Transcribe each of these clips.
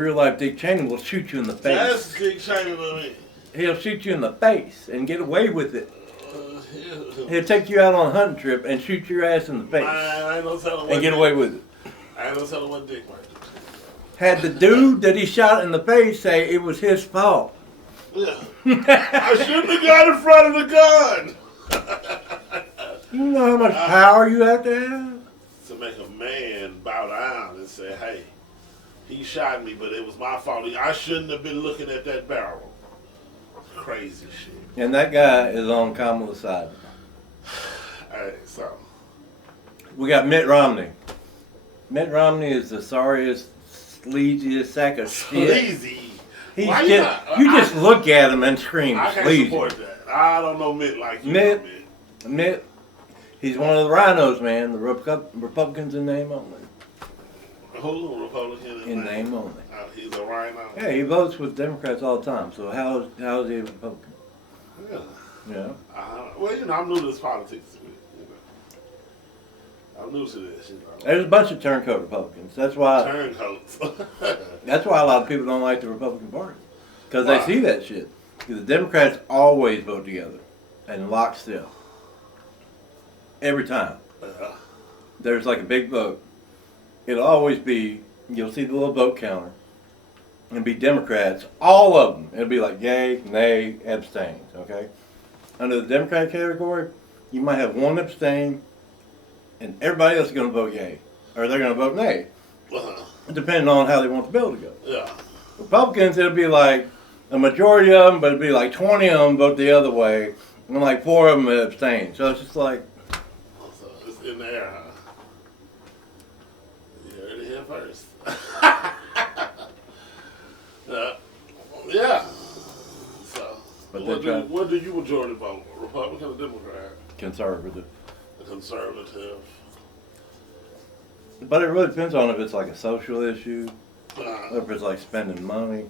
real life Dick Cheney will shoot you in the face. That's Dick Cheney to me. He'll shoot you in the face and get away with it. Yeah. He'll take you out on a hunting trip and shoot your ass in the face Man, I ain't no telling what and get Dick- away with it. I ain't no telling what Dick might do. Had the dude that he shot in the face say it was his fault. Yeah. I shouldn't have got in front of the gun. You know how much power you have to have? To make a man bow down and say, hey, he shot me, but it was my fault. I shouldn't have been looking at that barrel. Crazy shit. And that guy is on Kamala's side. Hey, so. We got Mitt Romney. Mitt Romney is the sorriest, sleaziest sack of shit. Sleazy. He's Why just, you just look at him and scream I can't sleazy. support that. I don't know Mitt like you Mitt. know Mitt. Mitt, he's one of the rhinos, man. The Republicans in name only. Who? Republican In name only. He's a rhino. Yeah, he votes with Democrats all the time. So how is he a Republican? Yeah. Yeah. Well, you know, I'm new to this politics. You know. I'm new to this. You know. There's a bunch of turncoat Republicans. That's why. Turncoats. That's why a lot of people don't like the Republican Party, because Why? they see that shit. Because the Democrats always vote together, and lockstep. Every time. Yeah. There's like a big vote. It'll always be, you'll see the little vote counter, and be Democrats, all of them. It'll be like yay, nay, abstain, okay? Under the Democrat category, you might have one abstain, and everybody else is going to vote yay, or they're going to vote nay, depending on how they want the bill to go. Yeah. Republicans, it'll be like a majority of them, but it'll be like 20 of them vote the other way, and like 4 of them abstain. So it's just like, So it's in the air, huh? You heard it here first. Yeah. So, But what do you majority vote? Republican or Democrat? conservative. A conservative. But it really depends on if it's like a social issue, Uh, or if it's like spending money.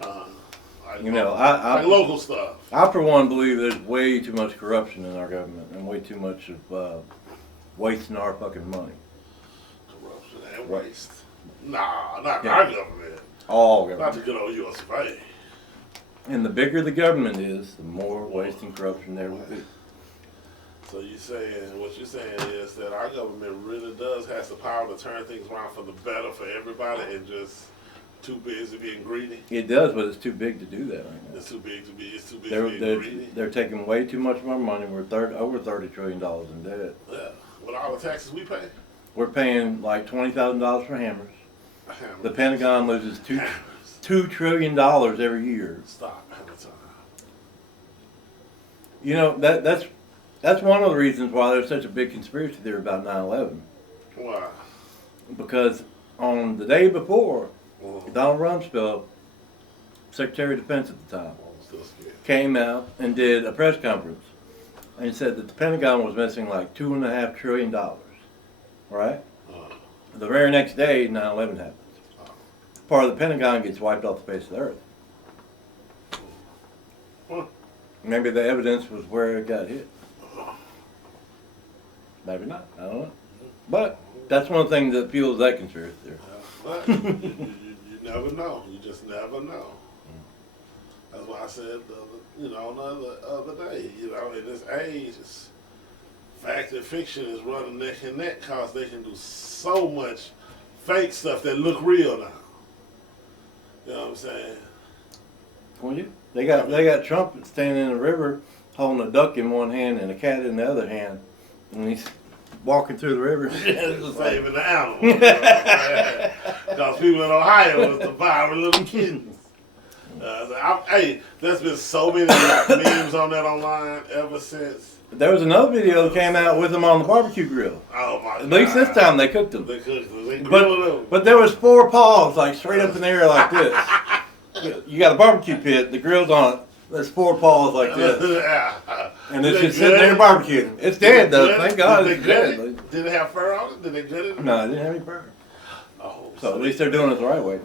like You know, like local stuff. I for one believe there's way too much corruption in our government and way too much of wasting our fucking money. Corruption and Right. waste. Nah, not Yeah. our government. All Not the government. good old U.S. of A. And the bigger the government is, the more waste and corruption there will be. So what you're saying is that our government really has the power to turn things around for the better for everybody, and just too busy being greedy. It does, but it's too big to do that right now. It's too big to be. It's too big They're, to be they're, greedy. they're taking way too much of our money. We're over $30 trillion in debt. Yeah. With all the taxes we pay. We're paying like $20,000 for hammers. Hammer. The Pentagon loses Hammers. $2 trillion every year. Stop. Hammer time. You know, that's one of the reasons why there's such a big conspiracy theory about 9/11. Why? Because on the day before, Mm. Donald Rumsfeld, Secretary of Defense at the time, I'm still scared. came out and did a press conference and said that the Pentagon was missing like $2.5 trillion. Right? The very next day, 9/11 happens. Part of the Pentagon gets wiped off the face of the earth. Huh. Maybe the evidence was where it got hit. Maybe not. I don't know. But that's one thing that fuels that conspiracy theory. But you never know. You just never know. That's why I said, the other day, in this age, fact and fiction is running neck and neck because they can do so much fake stuff that look real now. You know what I'm saying? Well, yeah. They got Trump standing in the river holding a duck in one hand and a cat in the other hand, and he's walking through the river. Saving the animals. Because people in Ohio was devouring little kittens. Hey, there's been so many memes on that online ever since. There was another video that came out with them on the barbecue grill. Oh my God. At least this time they cooked them. They cooked them. They grilled them. But there was 4 paws like straight up in the air like this. You got a barbecue pit, the grill's on it. There's 4 paws like this. And it's just sitting there barbecuing. It's dead though, thank God it's dead. Did it have fur on it? Did they gut it? No, it didn't have any fur. Oh, So at least they're doing it the right way.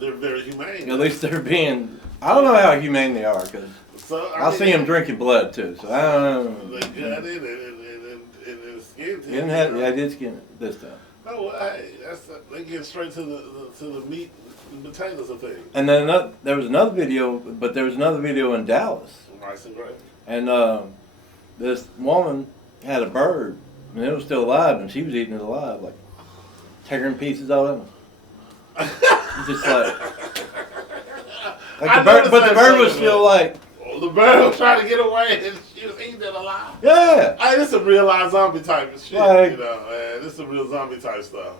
They're very humane. At least they're being, I don't know how humane they are, because So, I see them drinking blood too, so I don't know. They gut it and skinned it. Didn't have, yeah, I did skin it this time. Oh, well, hey, they get straight to the meat potatoes a thing. And then there was another video, but there was another video in Dallas, Rice and gravy. and this woman had a bird, and it was still alive, and she was eating it alive, like tearing pieces out of it. Just like I the bird, noticed but the that bird was too, still man. like, The bird was trying to get away, and she was eating it alive. yeah. Hey, this some real life zombie type of shit, Like- you know, man. This some real zombie type stuff,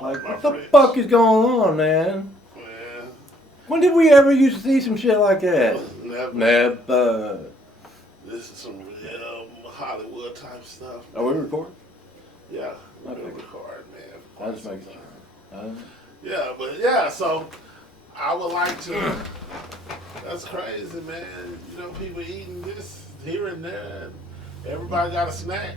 Like, My what the fridge. fuck is going on, man? man. When did we ever used to see some shit like that? Never. Never. This is some real Hollywood type stuff. Are we recording? Yeah, we Okay. can record, man. I just make sure. Yeah, but yeah, so I would like to. That's crazy, man. You know, people eating this here and there. Everybody got a snack.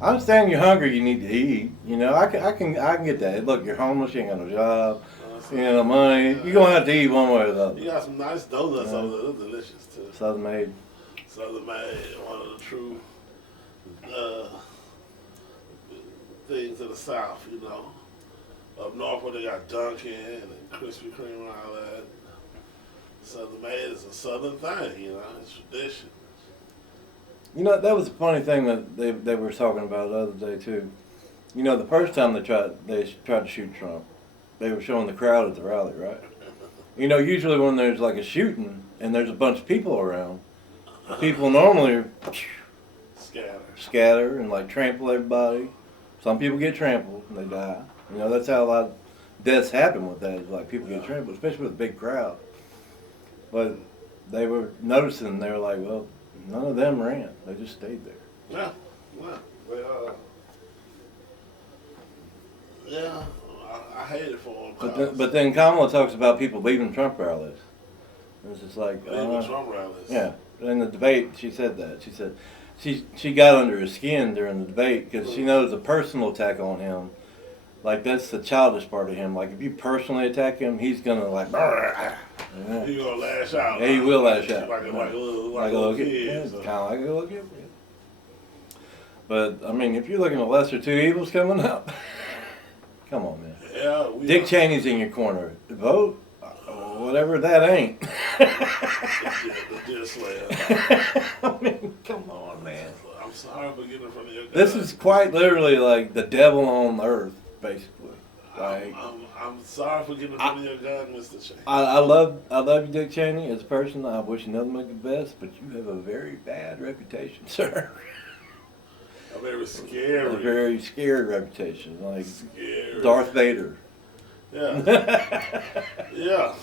I understand you're hungry. You need to eat. You know, I can get that. Look, you're homeless. You ain't got no job. You ain't got no money. You're gonna have to eat one way or the You other. got some nice donuts Yeah. over there. They're delicious too. Southern made. Southern made, one of the true things of the South, you know. Up north where they got Dunkin' and Krispy Kreme and all that. Southern made is a Southern thing, you know. It's tradition. You know, that was a funny thing that they were talking about the other day too. You know, the first time they tried to shoot Trump, they were showing the crowd at the rally, right? You know, usually when there's like a shooting and there's a bunch of people around, people normally scatter and like trample everybody. Some people get trampled and they die. You know, that's how a lot of deaths happen with that. Is like people get trampled, especially with a big crowd. But they were noticing, they were like, well, none of them ran. They just stayed there. Yeah, yeah. Well, yeah, I hate it for them. But then Kamala talks about people leaving Trump rallies. And it's just like, leaving Trump rallies. yeah. In the debate, she said that. She said she got under his skin during the debate because she knows a personal attack on him. Like, that's the childish part of him. Like, if you personally attack him, he's gonna like. Yeah. He gonna lash out. Yeah, he will lash out. Like a Like a little little kid. kid. Yeah, so. kind of like a little kid. But I mean, if you're looking at lesser two evils coming up, come on, man. Yeah, Dick Cheney's in your corner. Vote, whatever that ain't. The deer slayer. I mean, come on, man. I'm sorry for getting in front of your guy. This is quite literally like the devil on earth, basically. Like, I'm sorry for getting in front of your gun, Mr. Cheney. I love you, Dick Cheney, as a person. I wish you nothing but the best, but you have a very bad reputation, sir. A very scary. A very scary reputation, like Scary. Darth Vader. Yeah. Yeah. He does.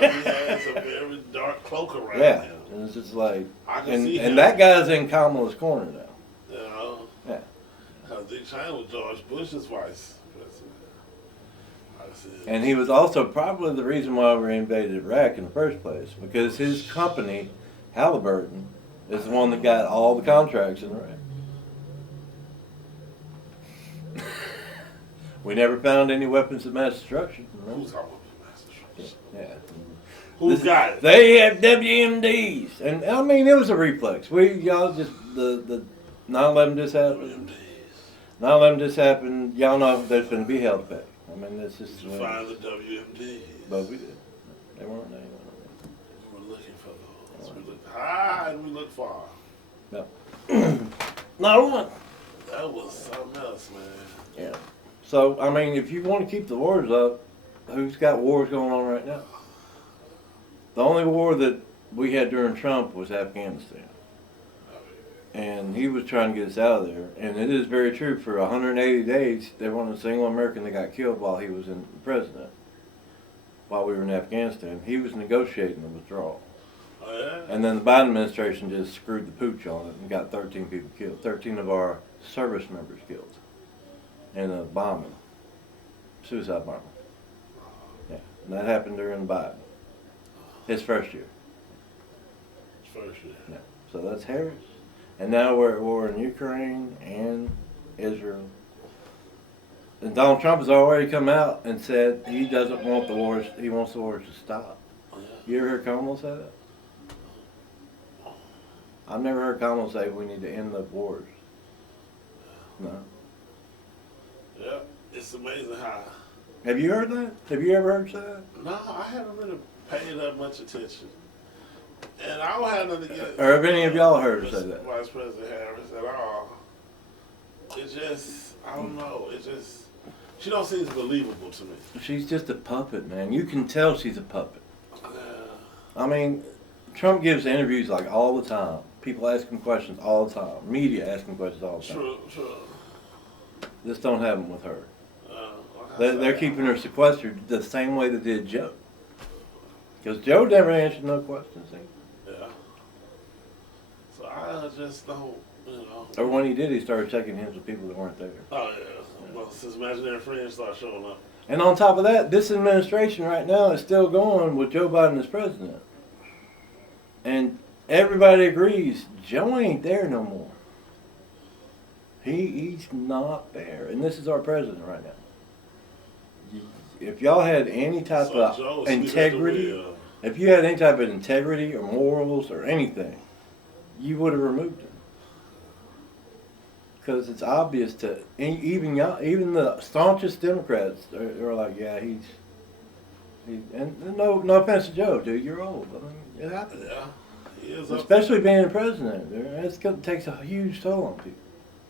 He has a very dark cloak around Yeah, him. and it's just like, I can see him. and that guy's in Kamala's corner now. You know? Yeah. Because Dick Cheney was George Bush's vice president. I see it. And he was also probably the reason why we invaded Iraq in the first place, because his company, Halliburton, is the one that got all the contracts in Iraq. We never found any weapons of mass destruction. remember? Who's talking about master Yeah. Who's got it? They have WMDs, and I mean it was a reflex. Y'all just the 9/11 just happened. 9/11 just happened. Y'all know there's going to be health pay. I mean that's just. Did you find the WMDs? But we did. They weren't there. We were looking for those. We looked high and we looked far. Not one. That was something else, man. Yeah. So I mean, if you want to keep the wars up, who's got wars going on right now? The only war that we had during Trump was Afghanistan. And he was trying to get us out of there. And it is very true. For 180 days, there wasn't a single American that got killed while he was in president. While we were in Afghanistan, he was negotiating the withdrawal. Oh, yeah? And then the Biden administration just screwed the pooch on it and got 13 people killed. 13 of our service members killed in a bombing, suicide bombing. Yeah, and that happened during Biden, his first year. First year. Yeah. So that's Harris. And now we're at war in Ukraine and Israel. And Donald Trump has already come out and said he doesn't want the wars, he wants the wars to stop. Oh, yeah. You ever heard Kamala say that? I've never heard Kamala say we need to end the wars. No. Yeah. It's amazing how Have you heard that? Have you ever heard that? No, I haven't really paid that much attention. And I don't have nothing against. Or have any of y'all heard her say that? Vice President Harris at all. It just, I don't know. It just, she don't seem believable to me. She's just a puppet, man. You can tell she's a puppet. Yeah. I mean, Trump gives interviews like all the time. People ask him questions all the time. Media ask him questions all the time. True. This don't happen with her. Like I They're said, keeping her sequestered the same way they did Joe. Because Joe never answered no questions. Yeah. So I just don't, Or when he did, he started shaking hands with people that weren't there. Oh yeah. Well, since imaginary friends start showing up. And on top of that, this administration right now is still going with Joe Biden as president. And everybody agrees Joe ain't there no more. He's not there. And this is our president right now. If y'all had any type So of Joe is sleeping at the integrity, wheel. if you had any type of integrity or morals or anything, you would have removed him. Because it's obvious to even y'all, even the staunchest Democrats are like, yeah, he and no offense to Joe, dude, you're old. I mean, it happens. Yeah. He is up Especially being a president, it takes a huge toll on people.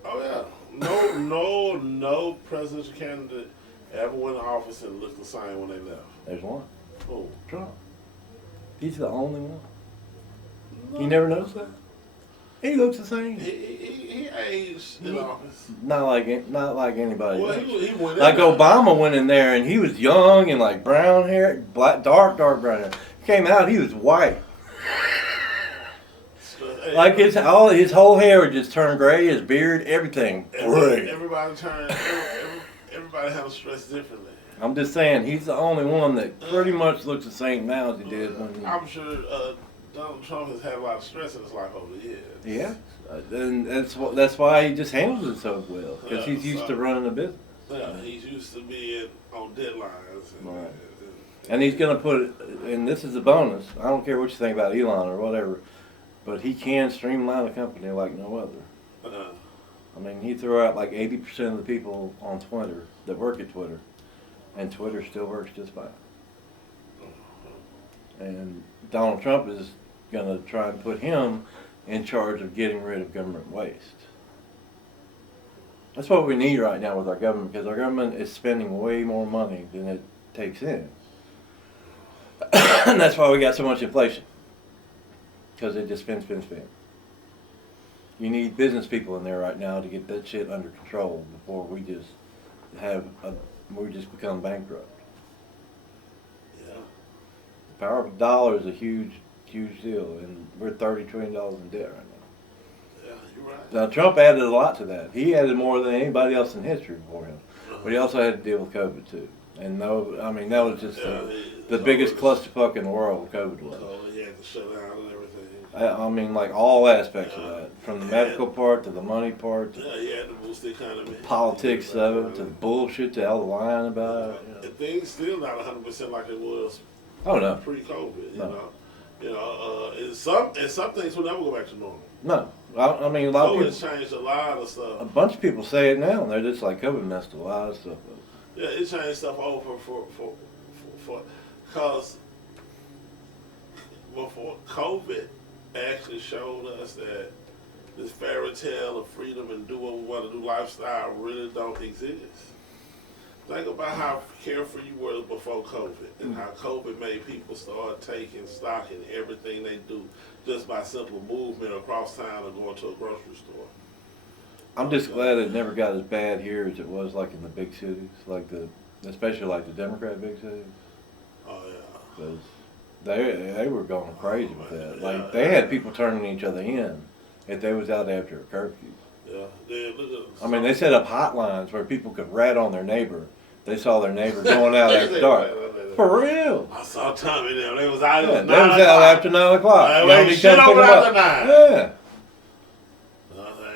Oh yeah, no presidential candidate ever went in office and looked the same when they left. There's one, Oh, Trump. He's the only one. You never noticed that? He looks the same. He aged in office. Not like anybody Well, else. he went Like in there. Obama went in there and he was young and like brown hair, dark brown hair. Came out, he was white. Hey, Like his whole hair would just turn gray, his beard, everything gray. Everybody everybody handles stress differently. I'm just saying, he's the only one that pretty much looks the same now as he did when he... I'm sure Donald Trump has had a lot of stress in his life over the years. Yeah, and that's why he just handles it so well, because he's used to running a business. Yeah, he's used to being on deadlines. Right. And he's going to put, and this is a bonus, I don't care what you think about Elon or whatever, but he can streamline a company like no other. I mean, he threw out like 80% of the people on Twitter that work at Twitter, and Twitter still works just fine. And Donald Trump is going to try and put him in charge of getting rid of government waste. That's what we need right now with our government, because our government is spending way more money than it takes in. And that's why we got so much inflation, because they just spend. You need business people in there right now to get that shit under control before we just become bankrupt. Yeah. The power of a dollar is a huge deal, and we're $30 trillion in debt right now. Yeah, you're right. Now Trump added a lot to that. He added more than anybody else in history before him, but he also had to deal with COVID too. And that was just the biggest clusterfuck in the world. COVID was. So he had to shut down and everything. I mean, like all aspects of that, from the medical part to the money part, to Yeah, he had to boost the economy. politics of it, to the bullshit, to all the lying about it. And things still not 100% like it was Oh no, pre-COVID. You No. know, and some things will never go back to normal. no. I mean, a lot of COVID people, changed a lot of stuff. a bunch of people say it now, and they're just like COVID messed a lot of stuff up. Yeah, it changed stuff over because before COVID actually showed us that this fairy tale of freedom and do what we want to do lifestyle really don't exist. Think about how carefree you were before COVID and how COVID made people start taking stock in everything they do just by simple movement across town or going to a grocery store. I'm just glad it never got as bad here as it was like in the big cities, especially like the Democrat big cities, Oh yeah. because they were going crazy with that. Like they had people turning each other in if they was out after a curfew. Yeah. Look at I mean, they set up hotlines where people could rat on their neighbor. They saw their neighbor going out after dark. For real. I saw Tommy and them. They was out. Yeah, they was out after 9 o'clock. Hey, You wait, know, you shit come pick over 'em up. after 9. Yeah.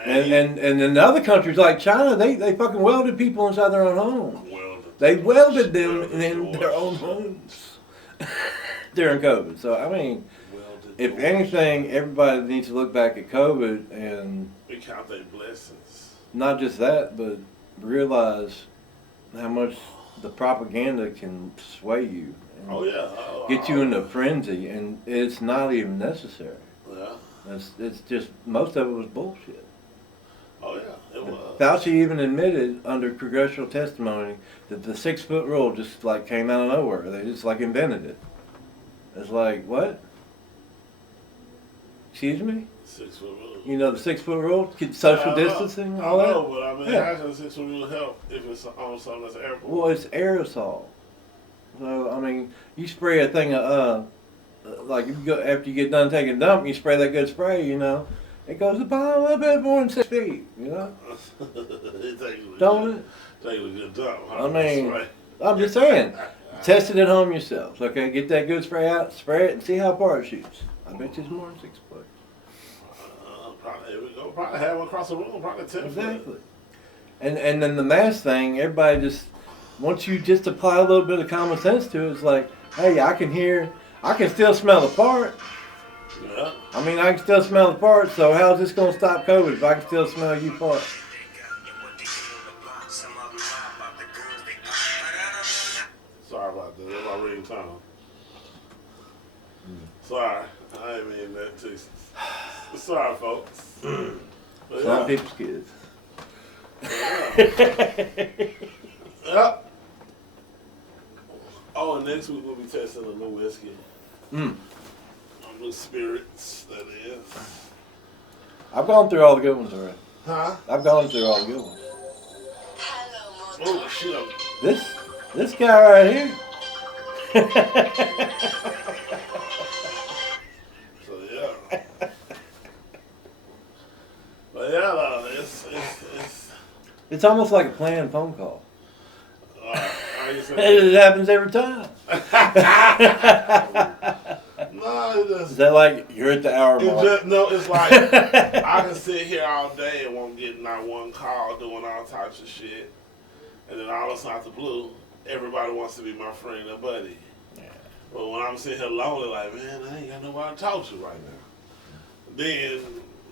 And in other countries like China, they fucking welded people inside their own homes. They welded them in their own homes during COVID. So I mean, if anything, everybody needs to look back at COVID and we count their blessings. not just that, but realize how much the propaganda can sway you and Oh yeah. get you into a frenzy, and it's not even necessary. Yeah. It's just most of it was bullshit. Oh yeah. It was. Fauci even admitted under congressional testimony that the 6 foot rule just like came out of nowhere. They just like invented it. It's like what? Excuse me? 6 foot rule. You know the 6 foot rule, social distancing, I all that. know, but I mean, Yeah. how can the 6 foot rule help if it's on something that's airborne? Well, it's aerosol. So I mean, you spray a thing of like if you go after you get done taking a dump, you spray that good spray. You know, it goes about a little bit more than 6 feet. You know, It takes a don't good, it? takes a good dump. Huh? I mean, That's right. I'm just saying. Test it at home yourselves. Okay, get that good spray out, spray it, and see how far it shoots. I bet you it's more than 6 foot. Probably, here we go. Probably have one across the room. Probably 10 Exactly. foot. And then the mask thing, everybody just once you just apply a little bit of common sense to it, it's like, hey, I can still smell the fart. Yeah. I mean, I can still smell the fart, so how's this gonna stop COVID if I can still smell you fart? Sorry about that. That's my ringtone. Sorry. I didn't mean that to. Sorry, folks. But Some yeah. people's kids. Yep. Oh, and next week we'll be testing a new whiskey. Mm. New spirits, that is. I've gone through all the good ones already. Huh? I've gone through all the good ones. Oh, shit. This guy right here. So, yeah. But, yeah, no, it's It's almost like a planned phone call. how you say It happens every time. No, it just, Is that like you're at the hour it's mark? just, no, it's like I can sit here all day and won't get not one call doing all types of shit. And then all of a sudden out the blue, everybody wants to be my friend or buddy. Yeah. But when I'm sitting here lonely, like, man, I ain't got nobody to talk to right now. Then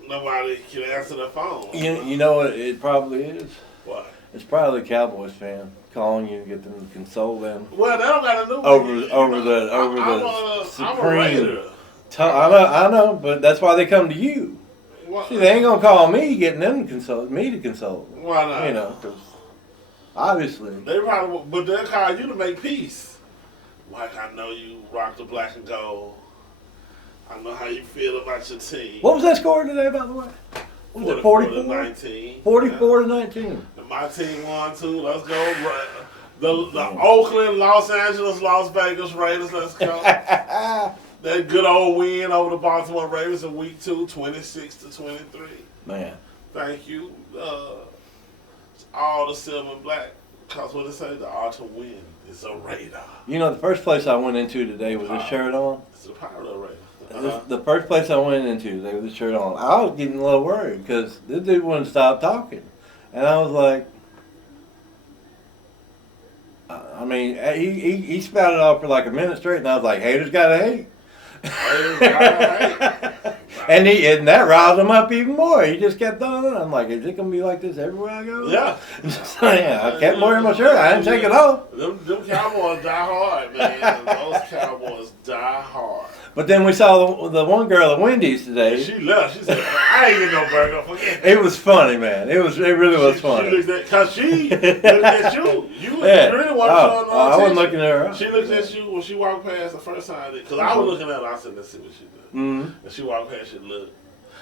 nobody can answer the phone. You know what it probably is? What? It's probably the Cowboys fan calling you to get them to console them. Well, they don't got to do Over it. the I'm supreme. a Raider. I know, but that's why they come to you. What? See, they ain't gonna call me, getting them to console me to console them. Why not? You know, because obviously. They probably, but they'll call you to make peace. Like, I know you rock the black and gold. I know how you feel about your team. What was that score today, by the way? What was it, 44? 19. 44 to 19. And my team won too. Let's go. The Oakland, Los Angeles, Las Vegas Raiders. Let's go. That good old win over the Baltimore Ravens in week 2, 26-23. Man. Thank you. It's all the silver and black. Because what they say, the art to win is a Raider. You know, the first place I went into today with this shirt on. It's a power of the Raider. The first place I went into today with this shirt on, I was getting a little worried because this dude wouldn't stop talking. And I was like, I mean, he spouted off for like a minute straight, and I was like, haters gotta hate. Haters gotta hate. And that riled him up even more. He just kept on. I'm like, is it gonna be like this everywhere I go? Yeah. So, yeah, I kept wearing my shirt. I didn't take it off. Them Cowboys die hard, man. Those Cowboys die hard. But then we saw the one girl at Wendy's today. She left. She said, I ain't getting no burger. Forget that. It was funny, man. It really was funny. She looked at, cause she looked at you. You really wasn't showing no I wasn't attention. looking at her. She looked at you when she walked past the first time. Because I was looking at her. I said, let's see what she did. Mm-hmm. And she walked past, she looked.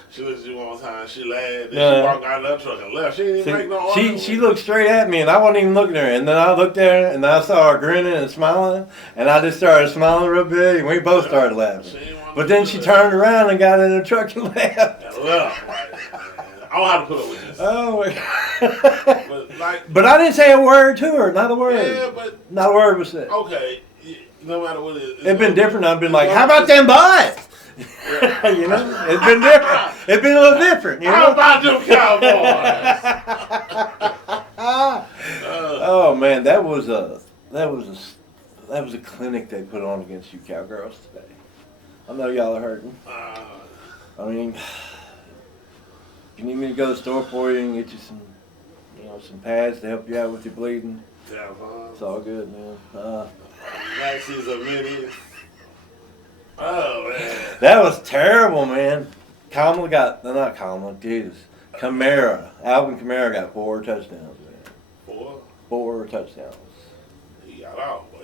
She looked at you one more time. She laughed. Then she walked out of that truck and left. She didn't even make no argument. She looked straight at me, and I wasn't even looking at her. And then I looked at her, and I saw her grinning and smiling, and I just started smiling real big, and we both started laughing. But then she turned around and got in the truck and left. And left. Like, I don't have to put up with this. Oh my God. But I didn't say a word to her. Not a word. Yeah, but not a word was said. okay. No matter what it is. It'd been different. I've been like, how about them boys? Yeah. You know, it's been different. It's been a little different. You know? How about them Cowboys? Oh man, that was a clinic they put on against you cowgirls today. I know y'all are hurting. I mean, if you need me to go to the store for you and get you some pads to help you out with your bleeding, Tampons. It's all good, man. Maxis are minis. Oh man. That was terrible, man. Not Kamala, Jesus. Kamara. Alvin Kamara got 4 touchdowns, man. 4. 4 touchdowns. He got out, but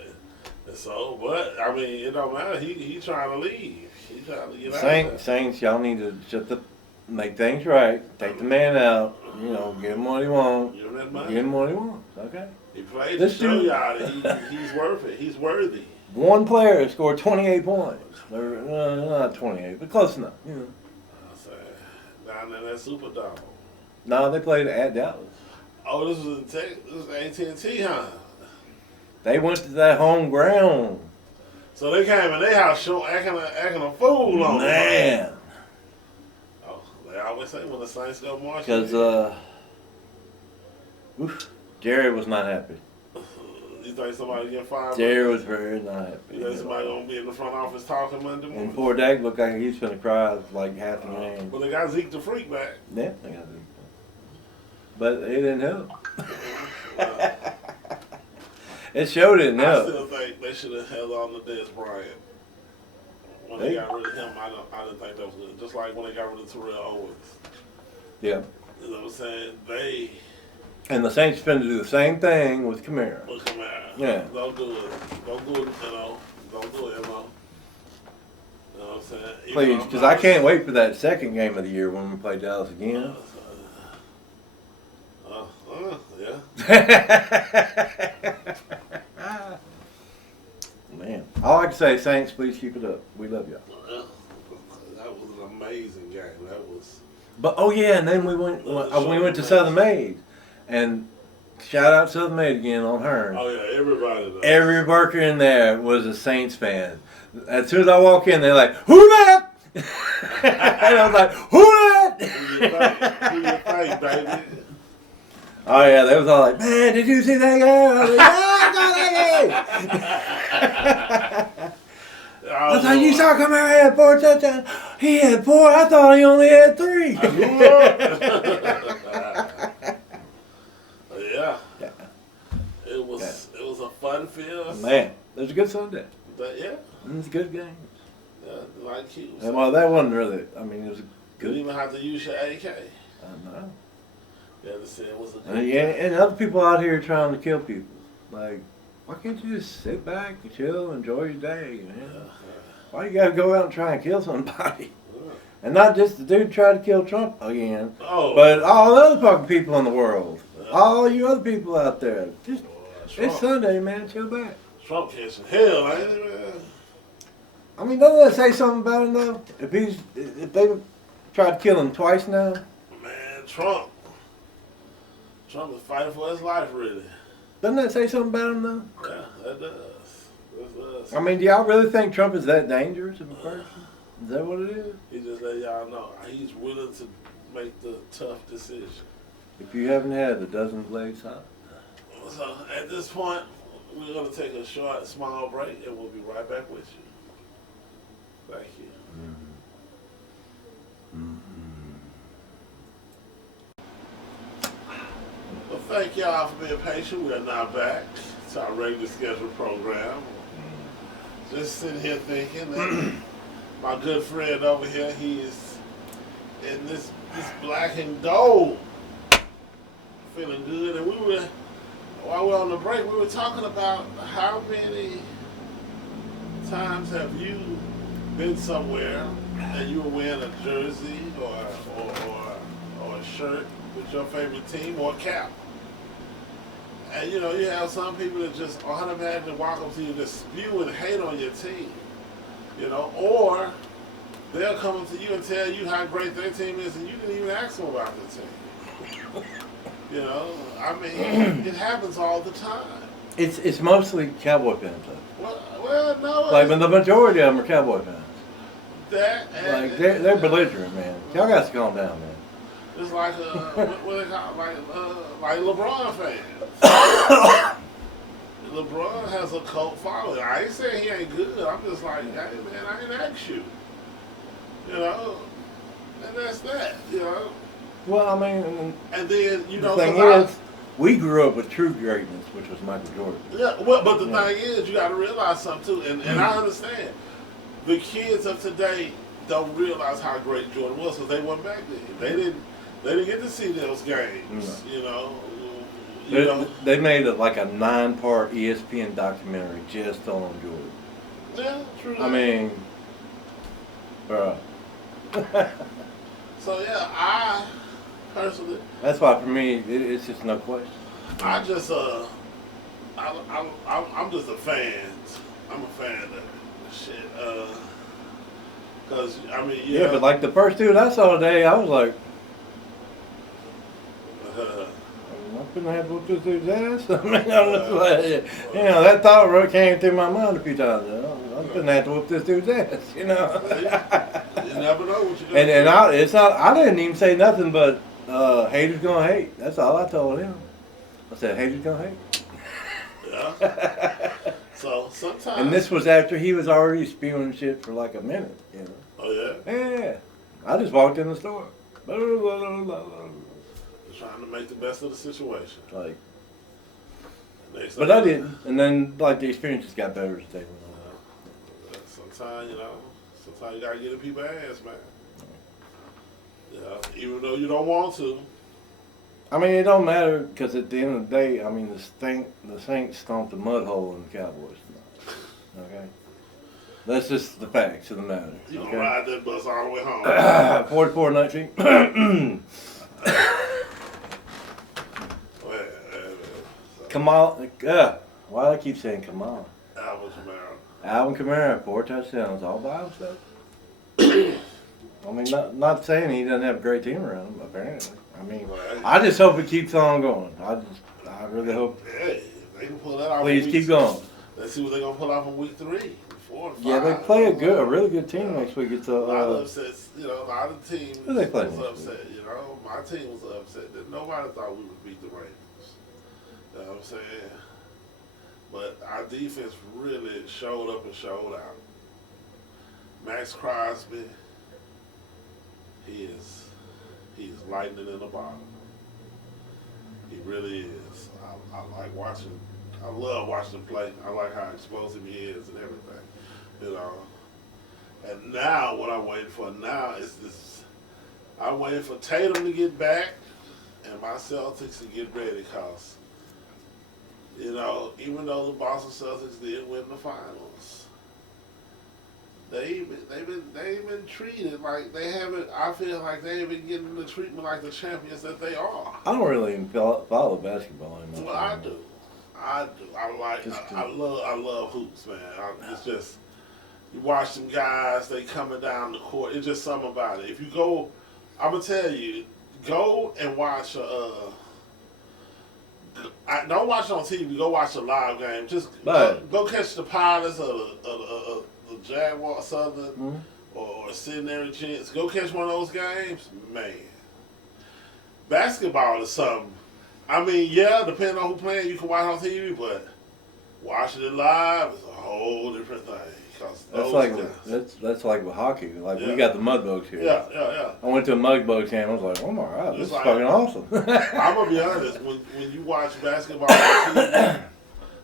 I mean, it don't matter. He trying to leave. He trying to get out. Saints, y'all need to make things right. Take the man out. You know, give him what he wants. Give him that money. Give him what he wants. Okay. He played This to show dude- y'all that he's worth it. He's worthy. One player scored 28 points. Or, not 28, but close enough. You know. I said, down in that Superdome. No, they played at Dallas. Oh, this was AT&T, huh? They went to that home ground. So they came in their house acting a fool on them. Man. Oh, they always say when the Saints go marching. Because, Jerry was not happy. You think somebody get fired? Jerry was very not happy. You think somebody gonna be in the front office talking Monday morning? And poor Dak looked like he's gonna cry like half the game. Well, they got Zeke the Freak back. Yeah, they got it. But it didn't help. It showed it didn't I help. still think they should have held on to Dez Bryant. When they got rid of him, I didn't think that was good. Just like when they got rid of Terrell Owens. Yeah. You know what I'm saying? They And the Saints finna do the same thing with Kamara. will come out. Yeah. Don't do it. Don't do it, Don't do it, You know what I'm saying? Even Please, though because I can't wait for that second game of the year when we play Dallas again. Yeah. Man, all I can say, Saints, please keep it up. We love y'all. That was an amazing game. That was. But oh yeah, and then we went to Southern Maid, and shout out Southern Maid again on her. Oh yeah, everybody knows. Every worker in there was a Saints fan. As soon as I walk in, they're like, "Who that?" And I was like, "Who that?" Who you think, baby? Oh yeah, they was all like, "Man, did you see that game?" I was like, "Yeah, I saw that game." I was like, "You saw Kamara had 4 touchdowns? He had 4. I thought he only had 3." Yeah. It was a fun field. Man, it was a good Sunday. But yeah. It was a good game. Yeah, like you. And well, that wasn't really. I mean, it was a You good. didn't even have to use your AK. I know. You understand? It was a good And other people out here trying to kill people. Like, why can't you just sit back and chill, enjoy your day, man? Why you gotta go out and try and kill somebody? And not just the dude tried to kill Trump again, Oh. but all the other fucking people in the world. All you other people out there. Just, it's Sunday, man. Chill back. Trump catching hell, ain't it, man? I mean, doesn't that say something about him though? If they tried to kill him twice now. Man, Trump is fighting for his life, really. Doesn't that say something about him though? Yeah, that does. That does. I mean, do y'all really think Trump is that dangerous of a person? Is that what it is? He just let y'all know he's willing to make the tough decision. If you haven't had a dozen blades hot. So at this point, we're gonna take a short, small break, and we'll be right back with you. Thank you. Well, thank y'all for being patient. We are now back to our regular scheduled program. Just sitting here thinking that my good friend over here, he is in this black and gold, feeling good. And while we were on the break, we were talking about how many times have you been somewhere and you were wearing a jersey or a shirt with your favorite team or a cap. And you have some people that just automatically walk up to you, just spew and hate on your team. Or they'll come up to you and tell you how great their team is, and you didn't even ask them about the team. I mean, it happens all the time. It's mostly Cowboy fans. Well, no. Like, but the majority of them are Cowboy fans. Like they're belligerent, man. Y'all got to calm down, man. It's like what they call like LeBron fans. LeBron has a cult following. I ain't saying he ain't good. I'm just like, hey man, I didn't ask you. And that's that. Well, I mean, And then the thing is, We grew up with true greatness, which was Michael Jordan. Yeah, well, but the Yeah. thing is, you got to realize something too, and I understand. The kids of today don't realize how great Jordan was because they weren't back then. They didn't get to see those games. No. You know. They made it like a 9-part ESPN documentary just on Jordan. Yeah, true. I mean, bro. So yeah, I personally, That's why for me, it's just no question. I just I'm just a fan. I'm a fan of that shit. Cause I mean, Yeah, but like the first dude I saw today, I was like, I couldn't have whooped this dude's ass. I mean, I'm just like, you know, that thought really came through my mind a few times. I couldn't have to whoop this dude's ass, you know. you never know what you're doing. And it's not. I didn't even say nothing but haters gonna hate. That's all I told him. I said haters gonna hate. Yeah. So sometimes. And this was after he was already spewing shit for like a minute, you know. Oh yeah. Yeah. I just walked in the store. Blah, blah, blah, blah, blah. Trying to make the best of the situation. Like, Next but thing I you didn't. And then like the experience just got better as the day went on. Sometimes, sometimes you gotta get in people's ass, man. Even though you don't want to. I mean, it don't matter because at the end of the day, I mean, the Saints stomped a mud hole in the Cowboys tonight. Okay, that's just the facts of the matter. You gonna Okay? ride that bus all the way home. 44-19. Kamal, why do I keep saying Kamal? Alvin Kamara. Alvin Kamara, 4 touchdowns, all by himself. I mean, not saying he doesn't have a great team around him, apparently. I mean, I just hope it keeps on going. I really hope. Hey, if they can pull that off. Please keep going. Let's see what they're gonna pull off in week 3, 4, and 5. Yeah, they play a really good team next week. It's a lot of upsets. A lot of teams Who they play was next upset. My team was upset that nobody thought we would beat the Ravens. You know what I'm saying? But our defense really showed up and showed out. Max Crosby, he is lightning in the bottom. He really is. I like watching. I love watching him play. I like how explosive he is and everything. And now what I'm waiting for now is this. I'm waiting for Tatum to get back and my Celtics to get ready because, even though the Boston Celtics did win the finals, they've been treated like they haven't. I feel like they ain't been getting the treatment like the champions that they are. I don't really even follow basketball anymore. Well, I do. I love hoops, man. It's just you watch them guys. They coming down the court. It's just something about it. If you go, I'm gonna tell you, go and watch don't watch it on TV. Go watch a live game. Just go catch the Pilots or the Jaguars Southern or Centenary Gents. Go catch one of those games, man. Basketball is something. I mean, yeah, depending on who playing, you can watch on TV, but watching it live is a whole different thing. That's like with hockey. Like we got the Mudbugs here. Yeah. I went to a Mudbugs game. I was like, oh my god, this is fucking awesome. I'm gonna be honest. When you watch basketball on TV,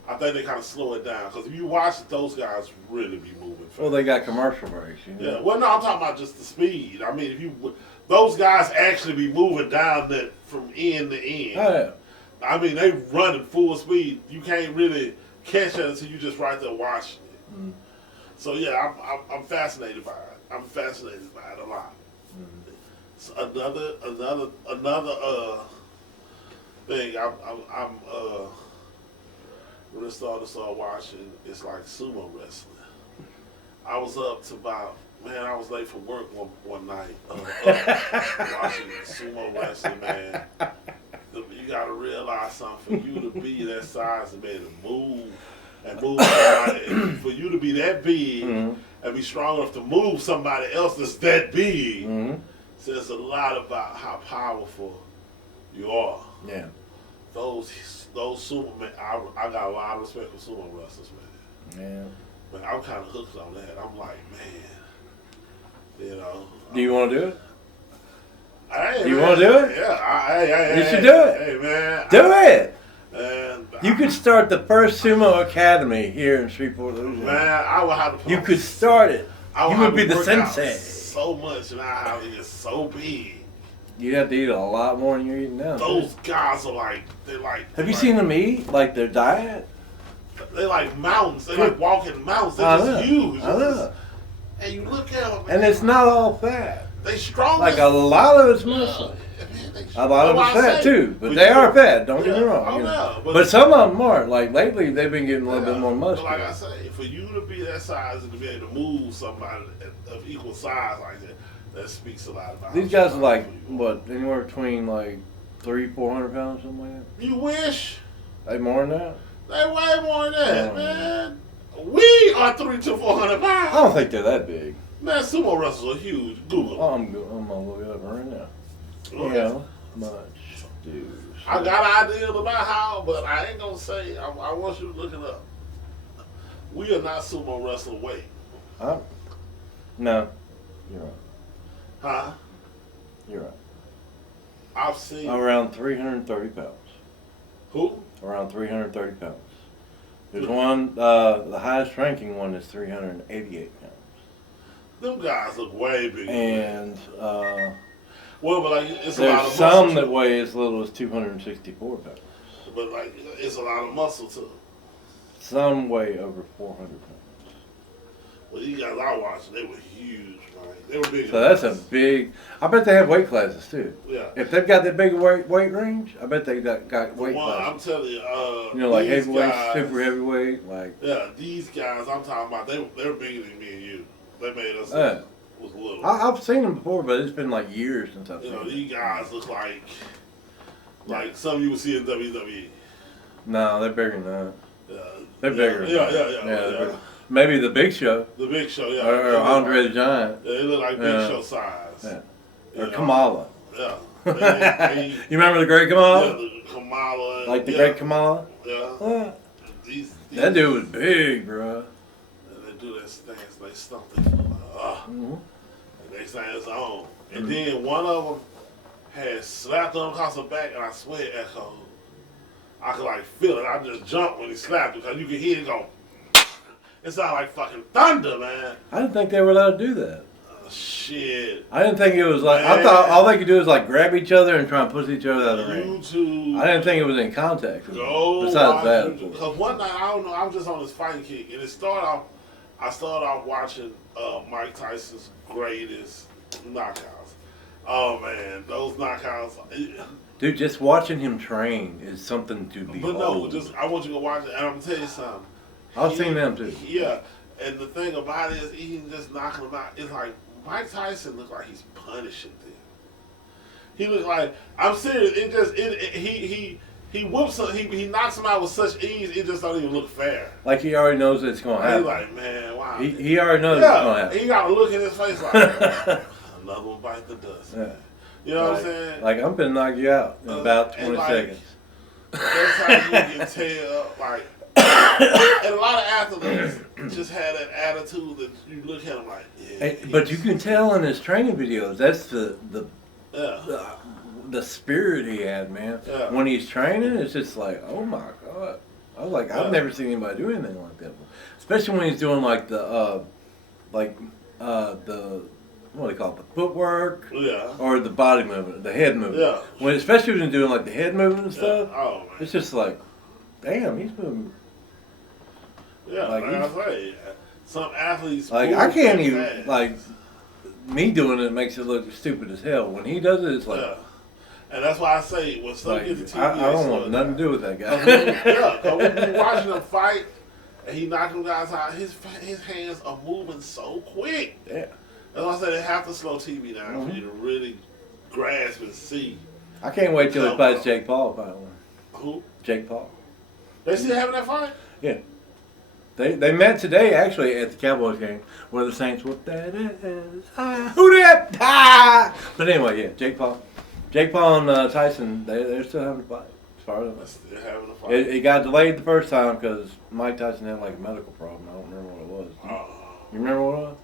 I think they kind of slow it down because if you watch it, those guys really be moving fast. Well, they got commercial breaks. Yeah. Well, no, I'm talking about just the speed. I mean, if those guys actually be moving down that from end to end. Oh yeah. I mean, they running full speed. You can't really catch it until you just right there watching it. Mm. So yeah, I'm fascinated by it. I'm fascinated by it a lot. Mm. So another thing I'm really started to start watching is like sumo wrestling. I was up to I was late for work one night watching sumo wrestling, man. You gotta realize something. For you to be that size and be able to move somebody, for you to be that big and be strong enough to move somebody else that's that big, says a lot about how powerful you are. Yeah. Those sumo men, I got a lot of respect for sumo wrestlers, man. Yeah. But I'm kind of hooked on that. I'm like, man, Do you want to do it? Hey, You man. want to do it? Yeah. Hey, You should do it. Hey, man. Do it. And You could start the first sumo academy here in Shreveport, Louisiana. Man, I would have to. Put You on could start it. I You have would to be the work out sensei. so much, and I have to get so big. You'd have to eat a lot more than you're eating now. Those guys are like, they're like. Have you seen them eat? Like their diet? They're like mountains. They're like walking mountains. They're I just know. huge. I know. And you look at them, And it's not all fat. they strong. Like as- a lot of it's muscle. Man, they A lot of That's it's why I fat say, too, but we they do- are fat. Don't get me Yeah, wrong. I you know. know, But some of them aren't. Like lately, they've been getting a little bit more But muscular. like I say, for you to be that size and to be able to move somebody of equal size like that speaks a lot about. These how guys are like strong you what, anywhere between like 300-400 pounds, something like that. You wish Hey, more than that. they way more than that, Oh. man. We are 300 to 400 I pounds. don't think they're that big. Man, sumo wrestlers are huge. Google. I'm gonna look it up right now. Look. How much do? I got an idea about how, but I ain't gonna say. I want you to look it up. We are not sumo wrestler weight, Huh? No, you're right. huh? You're right. I've seen Around 330 pounds. who? Around 330 pounds. There's one. The highest ranking one is 388 pounds. Them guys look way bigger. And Well, but like it's a lot there's of some muscle that too. weigh as little as 264 pounds. But like it's a lot of muscle too. Some weigh over 400 pounds. Well, these guys I watched, they were huge, man. They were bigger. So than that's a us. big. I bet they have weight classes too. Yeah. If they've got that big weight range, I bet they got weight One, I'm classes. telling you, You know, like these heavyweight, guys- super heavyweight, like. Yeah, these guys I'm talking about, they're bigger than me and you. They made us Yeah. was little. I've seen them before, but it's been like years since I've You seen know, them. these guys look like some you would see in WWE. No, they're bigger than that. They're Yeah, bigger. than Yeah, that. yeah. they're bigger. Maybe the Big Show The Big Show, yeah. or They look Andre like- the Giant Yeah, they look like Big Yeah. Show size. Yeah. You or know? Kamala. Yeah. They- You remember the Great yeah, Kamala? the Kamala. Like the yeah, Great Kamala? Yeah. These, That dude was big, bro. And they do that stance, they stomp their foot like, Mm-hmm. and they say it's on. And then one of them had slapped him across the back, and I swear it echoed. I could like feel it. I just jumped when he slapped it, because you could hear it go. It sounded like fucking thunder, man. I didn't think they were allowed to do that. Shit. I didn't think it was like, I thought all they could do is like grab each other and try and push each other out of the ring. YouTube. I didn't think it was in contact. Go Besides that, of course. because one night I don't know, I was just on this fighting kick, and I started off watching Mike Tyson's greatest knockouts. Oh man, those knockouts. Dude, just watching him train is something to behold. But no, just I want you to watch it, and I'm gonna tell you something. I've seen them too. Yeah, and the thing about it is, he just knocking them out. It's like Mike Tyson looks like he's punishing them. He looks like, I'm serious. It just he whoops him, he knocks him out with such ease. It just don't even look fair. Like he already knows it's going to He's happen. like, man, wow. He already knows it's going to Yeah, happen. he got a look in his face like another one bite the dust. Yeah. Man. You know what I'm saying? Like I'm gonna knock you out in about 20 and like- seconds. That's how you can tell, like, and a lot of athletes just had that attitude that you look at them like, yeah. Hey, but you can tell in his training videos, that's Yeah. the spirit he had, man. Yeah. When he's training, it's just like, oh my god. I was like, Yeah. I've never seen anybody do anything like that. Especially when he's doing like the what do they call it, the footwork Yeah. or the body movement, the head movement. Yeah. When especially when he's doing like the head movement and Yeah. stuff, Oh man. it's just like, damn, he's moving. Yeah, like like I say, some athletes. Like move I can't that even fast. like me doing it makes it look stupid as hell. When he does it, it's like, Yeah. And that's why I say when stuff like gets to TV, I don't want nothing to do with that Yeah, guy. because when you watching him fight and he knocking guys out, his hands are moving so quick. Yeah. That's why I say they have to slow TV down Mm-hmm. for you to really grasp and see I can't wait till he fights Jake Paul finally. who. Jake Paul. They still having that fight? Yeah. They met today actually at the Cowboys game where the Saints whooped that ass. Ah, who that? Ah! But anyway, yeah, Jake Paul. Jake Paul and Tyson, they're still having a fight. As far as I know. They're still having a fight. It got delayed the first time because Mike Tyson had like a medical problem. I don't remember what it was. You remember what it was?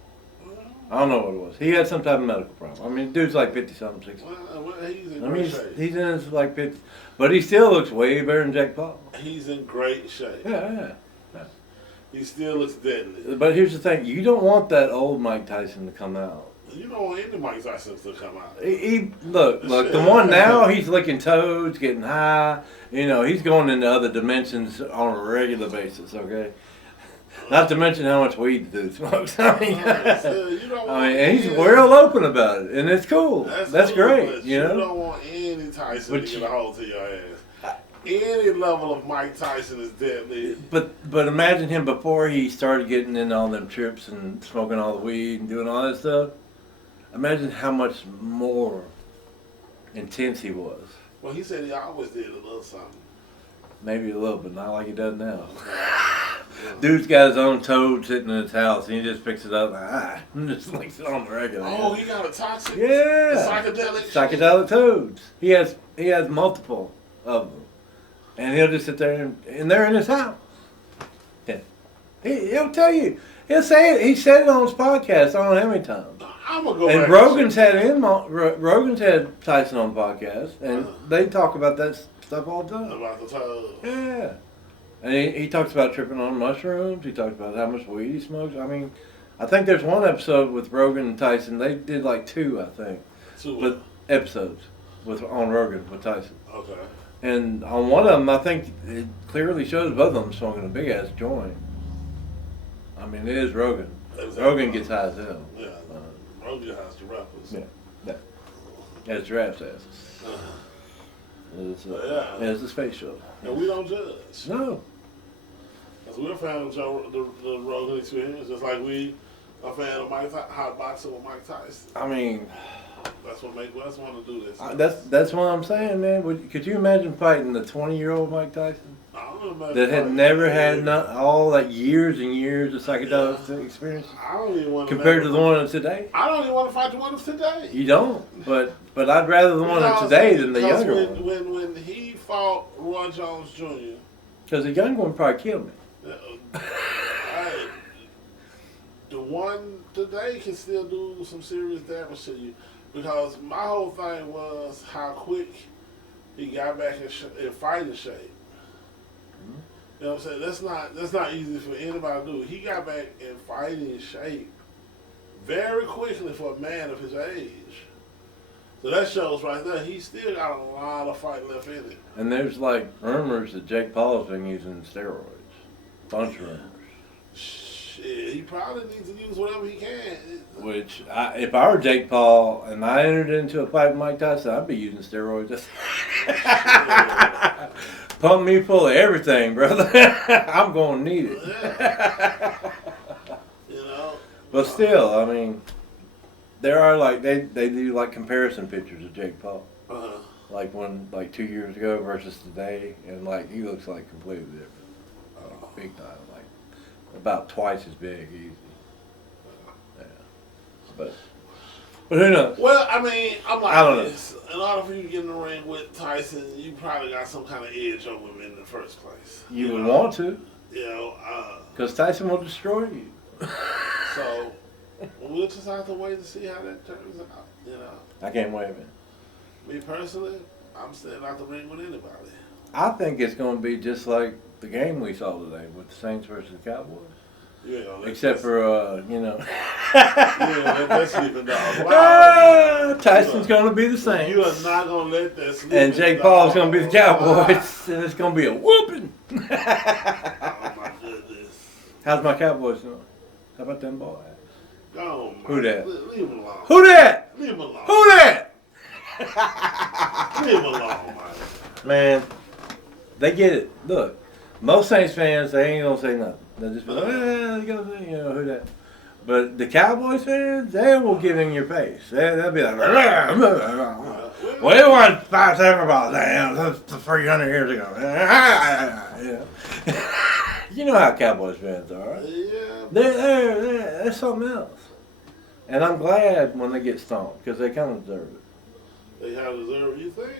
I I don't know what it was. He had some type of medical problem. I mean, dude's like 50-something, 60. Well, he's in I mean, great he's, shape. he's in his like 50, but he still looks way better than Jake Paul. He's in great shape. Yeah. He still looks deadly. But here's the thing: you don't want that old Mike Tyson to come out. You don't want any Mike Tyson to come out. He look the one now. He's licking toads, getting high. You know, he's going into other dimensions on a regular basis. Okay. Not to mention how much weed the dude smokes. I mean, and he's real open about it, and it's cool. That's cool, great. But You know. You don't want any Tyson But to get a hold to your ass. Any level of Mike Tyson is deadly. But imagine him before he started getting into all them trips and smoking all the weed and doing all that stuff. Imagine how much more intense he was. Well, he said he always did a little something. Maybe a little, but not like he does now. Dude's got his own toad sitting in his house, and he just picks it up and just licks it on the regular. Oh, he got a toxic, yeah, psychedelic toads. He has multiple of them, and he'll just sit there and they're in his house. Yeah. He'll tell you. He'll say it. He said it on his podcast. I don't know how many times. I'm gonna go. And back Rogan's had Tyson on the podcast, and they talk about that stuff all the time. About the toad. Yeah. And he talks about tripping on mushrooms. He talks about how much weed he smokes. I mean, I think there's one episode with Rogan and Tyson. They did like two, I think. But episodes on Rogan with Tyson. Okay. And on one of them, I think it clearly shows both of them smoking a big ass joint. I mean, it is Rogan. Rogan gets high as hell. Yeah. Rogan has the rappers. Yeah. That's giraffes' asses. It's a space show. And we don't judge. No. Because we're a fan of the Rogan experience, just like we are a fan of hot boxing with Mike Tyson. I mean, that's what make us want to do this. That's what I'm saying, man. Could you imagine fighting the 20-year-old Mike Tyson I don't imagine that had never had all that years and years of psychedelic experience I don't even want compared to the one of today? I don't even want to fight the one of today. You don't, but I'd rather the one of today than the younger one. When he fought Roy Jones Jr. Because the young one probably killed me. The one today can still do some serious damage to you. Because my whole thing was how quick he got back in fighting shape. You know what I'm saying? That's not easy for anybody to do. He got back in fighting shape very quickly for a man of his age. So that shows right there, he still got a lot of fight left in it. And there's like rumors that Jake Paul's been using steroids. Bunch of rumors. Shit, he probably needs to use whatever he can. Which, if I were Jake Paul and I entered into a fight with Mike Tyson, I'd be using steroids. Pump me full of everything, brother. I'm going to need it. Yeah. You know? But still, I mean, there are like, they do like comparison pictures of Jake Paul. Uh-huh. Like 2 years ago versus today, and like he looks like completely different. Big time, like about twice as big, easy. Yeah. But who knows? Well, I mean, I'm like I don't this. In order for you to get in the ring with Tyson, you probably got some kind of edge over him in the first place. You would want to. You know, because Tyson will destroy you. So we'll just have to wait to see how that turns out. You know. I can't wait a minute. Me personally, I'm staying out the ring with anybody. I think it's going to be just like the game we saw today with the Saints versus the Cowboys. Except for, you know. That sleeping dog. Tyson's going to be the Saints. You are not going to let that sleeping and Jake Paul's going to be the Cowboys. And it's going to be a whooping. Oh, my goodness. How's my Cowboys doing? How about them boys? Go on, Who that? Leave him alone. Who that? Leave him alone. Who that? Leave him alone, man. They get it. Look, most Saints fans, they ain't going to say nothing. They'll just be like, you know, who that? But the Cowboys fans, they will get in your face. They'll be like, well, it wasn't 5 Super Bowls. That's 300 years ago. You know how Cowboys fans are. Yeah. They're something else. And I'm glad when they get stomped, because they kind of deserve it. They kind of deserve it, you think?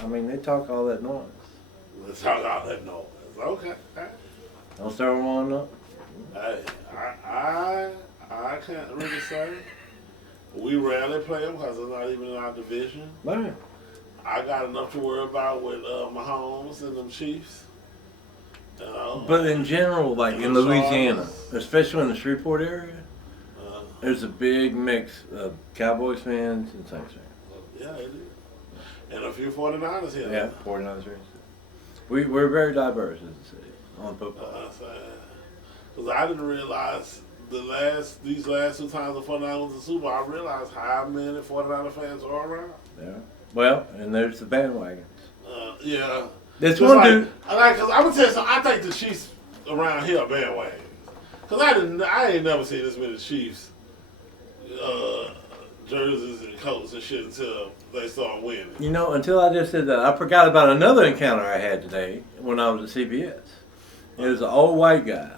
I mean, they talk all that noise. Let's talk all that noise. Okay. Don't start warming up. Hey, I can't really say. We rarely play them because they're not even in our division. Man. I got enough to worry about with Mahomes and them Chiefs. You know? But in general, like in The Louisiana, Chargers. especially in the Shreveport area, Uh, there's a big mix of Cowboys fans and Saints fans. yeah, it is. And a few 49ers here. Yeah, 49ers fans. We're very diverse as a city on football. Because I didn't realize these last two times the 49ers was the Super Bowl, I realized how many 49er fans are around. Yeah. Well, and there's the bandwagon. Yeah. This Just one like, dude. Because I'm gonna tell you something. I think the Chiefs around here are bandwagon. Because I ain't never seen this many Chiefs jerseys and coats and shit until they start winning. You know, until I just said that, I forgot about another encounter I had today when I was at CBS. It was an old white guy.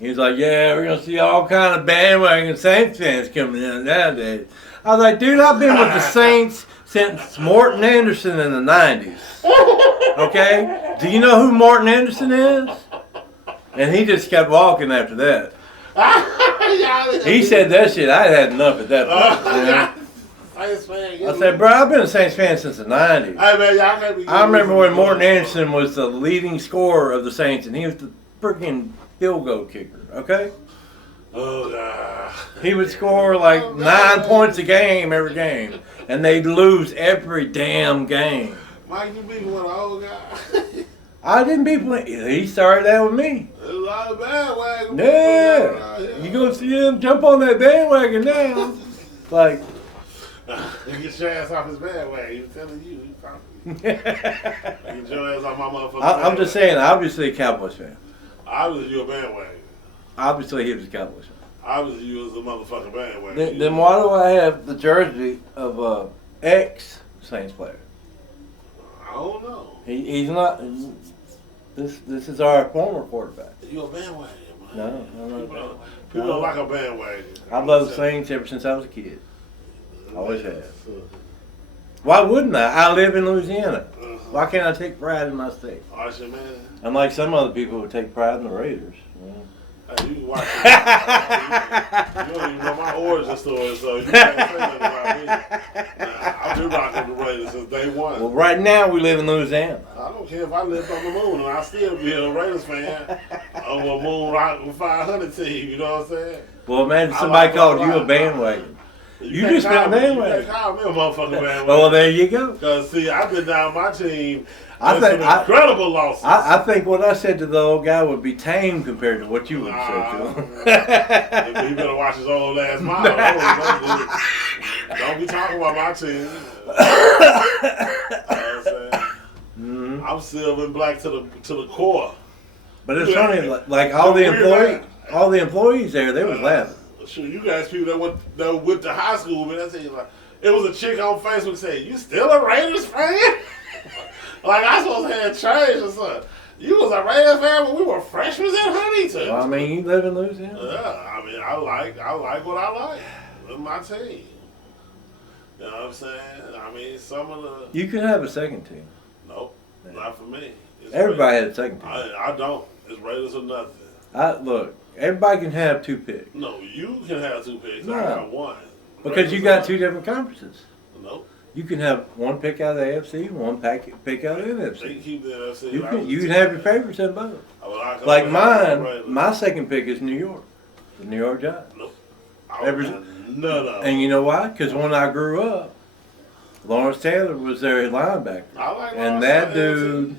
He was like, "Yeah, we're gonna see all kind of bandwagon Saints fans coming in nowadays." I was like, "Dude, I've been with the Saints since Morton Anderson in the '90s." Okay, do you know who Morton Anderson is? And he just kept walking after that. He said that shit. I had enough at that point. You know? I said, "Bro, I've been a Saints fan since the '90s." Hey man, y'all can't be I remember when Morton Anderson was the leading scorer of the Saints, and he was the freaking field goal kicker. Okay, Oh God. he would score like 9 points a game every game, and they'd lose every damn game. Mike, you beat one old guy. I didn't be playing. He started that with me. There's a lot of bandwagon. Yeah, you go see him jump on that bandwagon now. Like, You get your ass off his bandwagon. He's telling you. He's talking to you. Get your ass off my motherfucking I'm just saying. Obviously, a Cowboys fan. Obviously, you're a bandwagon. Obviously, he was a Cowboys fan. Obviously, you was a motherfucking bandwagon. Then why do I have the jersey of a ex Saints player? I don't know. He's not. This is our former quarterback. You a bandwagon, man. No, I'm not. People don't like a bandwagon. I've loved the Saints ever since I was a kid. Always have. Why wouldn't I? I live in Louisiana. Why can't I take pride in my state? Archie, man. Unlike some other people who take pride in the Raiders. Hey, you can watch it. You don't even know my origin story, so you can't say nothing about me. Nah, I've been rocking the Raiders since day one. Well, right now we live in Louisiana. I don't care if I lived on the moon, and I still be a Raiders fan of a moon rock 500 team. You know what I'm saying? Well, imagine I somebody like called all you a right. bandwagon. You can't just call been a me- You bandwagon. can't call me a motherfucking bandwagon. Well, there you go. Because, see, I've been down my team. I with think- some incredible losses. I think what I said to the old guy would be tame compared to what you would have said to him. He better watch his old ass mouth. Don't be talking about my team. You know what I'm saying? Mhm. I'm silver and black to the core. But it's funny, like all the employees there, they was laughing. Sure, you guys people that went to high school, man, I tell you, like, it was a chick on Facebook saying, "You still a Raiders fan?" Like I supposed to have changed or something. You was a Raiders fan when we were freshmen at Huntington. Well, I mean, you live in Louisiana. Yeah, I mean, I like what I like with my team. You know what I'm saying? I mean, some of the You could have a second team. nope, not for me. It's Everybody had a second team. I don't. It's Raiders or nothing. Look, everybody can have 2 picks No, you can have 2 picks. I No. got one. because Raiders you or got nothing. 2 different conferences. Nope. You can have 1 pick out of the AFC, 1 pick out of the They NFC. can keep the NFC. You can have your favorites in both. Like Like mine, my second pick is New York, the New York Giants. every- none of them. And you know why? Because when I grew up, Lawrence Taylor was their linebacker, I like and Lawrence that Taylor, dude,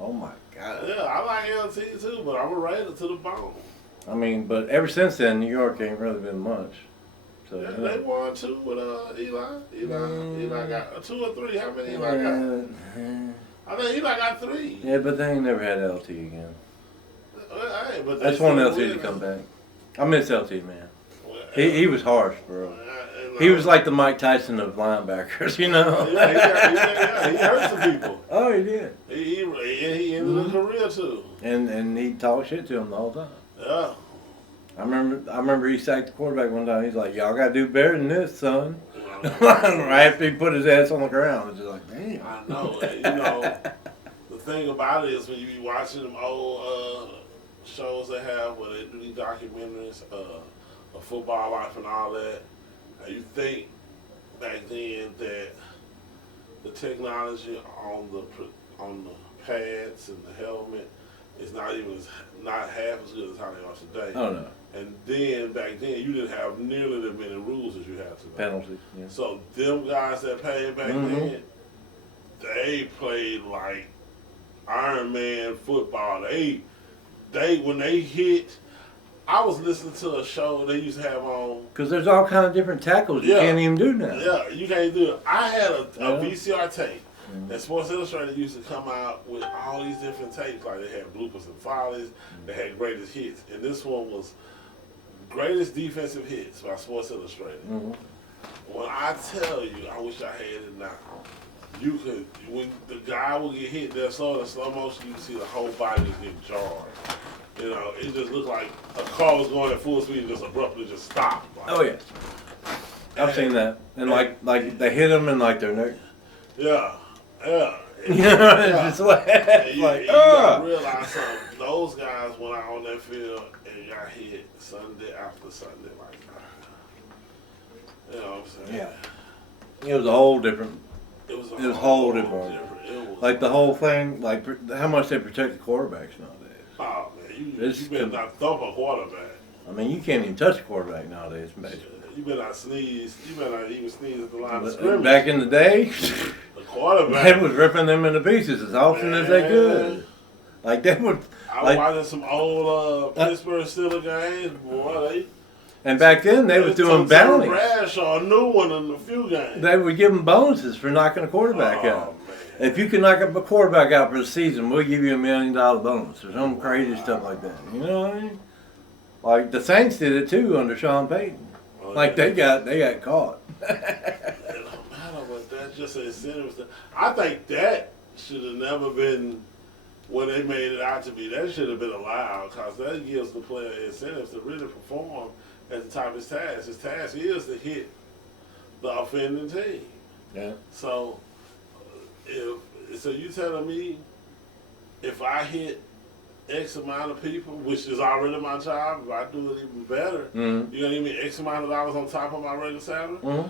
oh my God! Yeah, I like LT too, but I'm a Raider to the bone. I mean, but ever since then, New York ain't really been much. So Yeah, yeah. they won 2 with Eli. Eli got 2 or 3. How many Eli got? Yeah, I think Eli got 3. yeah, but they ain't never had LT again. Hey, but they I just want still LT to winning. come back. I miss LT, man. Well, He was harsh, bro. He was like the Mike Tyson of linebackers, you know. Yeah, he hurt some people. Oh, he did, He ended his career too. and he talked shit to him the whole time. Yeah. I remember he sacked the quarterback one time. He's like, "Y'all gotta do better than this, son." Right after he put his ass on the ground, it's just like, damn. I know. You know, the thing about it is when you be watching them old shows they have where they do these documentaries, a football life and all that. And you think back then that the technology on the pads and the helmet is not half as good as how they are today. Oh no, And then back then you didn't have nearly as many rules as you have today. penalties. Yeah. So them guys that played back then, they played like Iron Man football. They when they hit. I was listening to a show they used to have on. Because there's all kind of different tackles you Yeah. can't even do now. Yeah, you can't do it. I had a Yeah. VCR tape. And Sports Illustrated used to come out with all these different tapes. Like they had bloopers and follies. They had greatest hits. And this one was greatest defensive hits by Sports Illustrated. Mm-hmm. When I tell you, I wish I had it now. You could, when the guy would get hit, they're slow in slow motion, you can see the whole body just get jarred. You know, it just looked like a car was going at full speed and just abruptly just stopped. Like, Oh yeah, I've seen that. And like they hit them in like their neck. yeah, yeah. You know, it's just like, And you like gotta realize something. Those guys went out on that field and got hit Sunday after Sunday like that. You know what I'm saying? Yeah. It was a whole different, It was a It was whole whole different. It was like the whole thing, like how much they protect the quarterbacks nowadays. Oh man, It's you better not thump a quarterback. I mean, you can't even touch a quarterback nowadays, basically. You better not sneeze. You better not even sneeze at the line of But scrimmage. back in the day, The quarterback. they was ripping them into pieces as often as they could. Like they would. I was Like, watching some old Pittsburgh Steelers games. Boy, and back then they was doing took Terry bounties. Bradshaw, a new one in a few games. They would give them bonuses for knocking a quarterback out. Man. If you can knock a quarterback out for the season, we'll give you $1 million bonus or some crazy stuff like that. You know what I mean? Like the Saints did it too under Sean Payton. Oh, Like they got caught. It don't matter, but that's just an incentive. I think that should have never been what they made it out to be. That should have been allowed because that gives the player incentives to really perform at the top of his task. His task is to hit the offending team. Yeah. So, so you telling me if I hit X amount of people, which is already my job, if I do it even better, Mm-hmm. you're gonna give me X amount of dollars on top of my regular salary? Mm-hmm.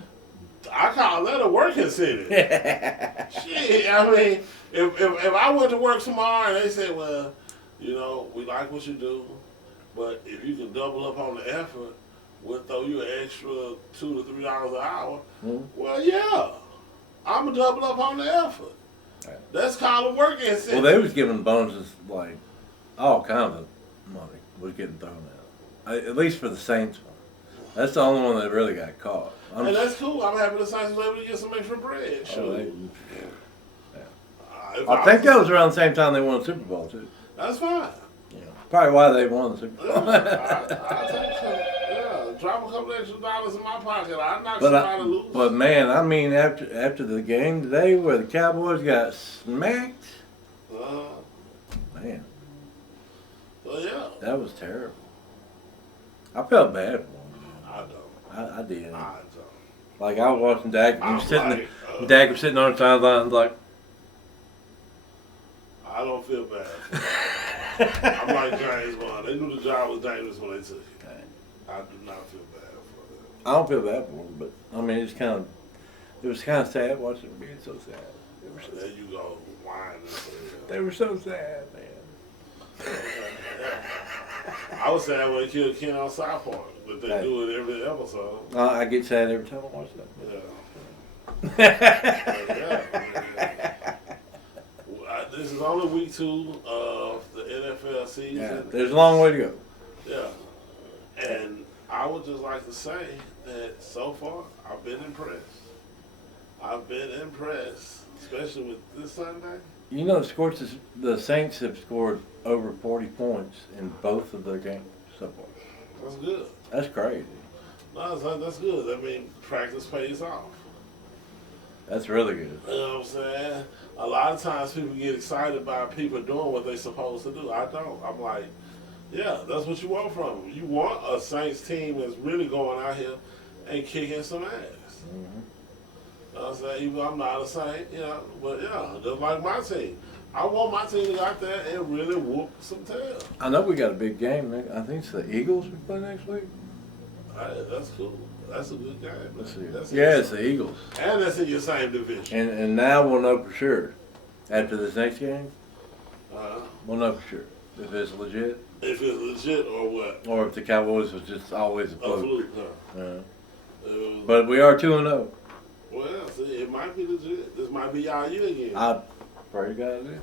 I call that a work incentive. Shit, I mean, if I went to work tomorrow and they said, well, you know, we like what you do, but if you can double up on the effort, we'll throw you an extra $2 to $3 an hour. Mhm. Well, yeah, I'm gonna double up on the effort. Right. That's called a work incentive. Well, they was giving bonuses like all kinds of money was getting thrown out. At least for the Saints one. That's the only one that really got caught. And that's cool. I'm happy the Saints was able to get some extra bread. Oh, Sure. If I think that was around the same time they won the Super Bowl too. That's fine. Yeah. Probably why they won the Super Yeah, Bowl. I'll take some. Yeah, drop a couple extra dollars in my pocket. I'll knock somebody loose. But man, I mean, after the game today where the Cowboys got smacked, man, Well, yeah. that was terrible. I felt bad for them. I don't. I did. I don't. Like I was watching Dak, and he was I'm sitting, like, Dak was sitting on the sidelines like. I don't feel bad. I'm like James Bond. They knew the job was dangerous when they took it. I do not feel bad for them. I don't feel bad for them, but I mean, it was kind of sad watching them being so sad. There you go, whining. They were so sad, man. I was sad when they killed Ken on South Park, but they Hey. do it every episode. I get sad every time I watch Yeah. Yeah. This is only week 2 of the NFL season. Yeah, there's a long way to go. Yeah. And I would just like to say that so far, I've been impressed. I've been impressed, especially with this Sunday. You know, the Saints have scored over 40 points in both of their games so far. That's good. That's crazy. No, that's good. I mean, practice pays off. That's really good. You know what I'm saying? A lot of times people get excited by people doing what they're supposed to do. I don't. I'm like, yeah, that's what you want from them. You want a Saints team that's really going out here and kicking some ass. Mm-hmm. You know what I'm saying? Even though I'm not a Saint, you know, but yeah, just like my team. I want my team to go out there and really whoop some tail. I know we got a big game. I think it's the Eagles we play next week. That's cool. That's a good game. Let's see. That's Yeah, it's the Eagles. And that's in your same division. And now we'll know for sure. After this next game, Uh, we'll know for sure if it's legit if it's legit or what? or if the Cowboys was just always a A fluke. fluke, huh? But we are 2-0. Well, see, it might be legit. This might be y'all year again. I pray to God it is.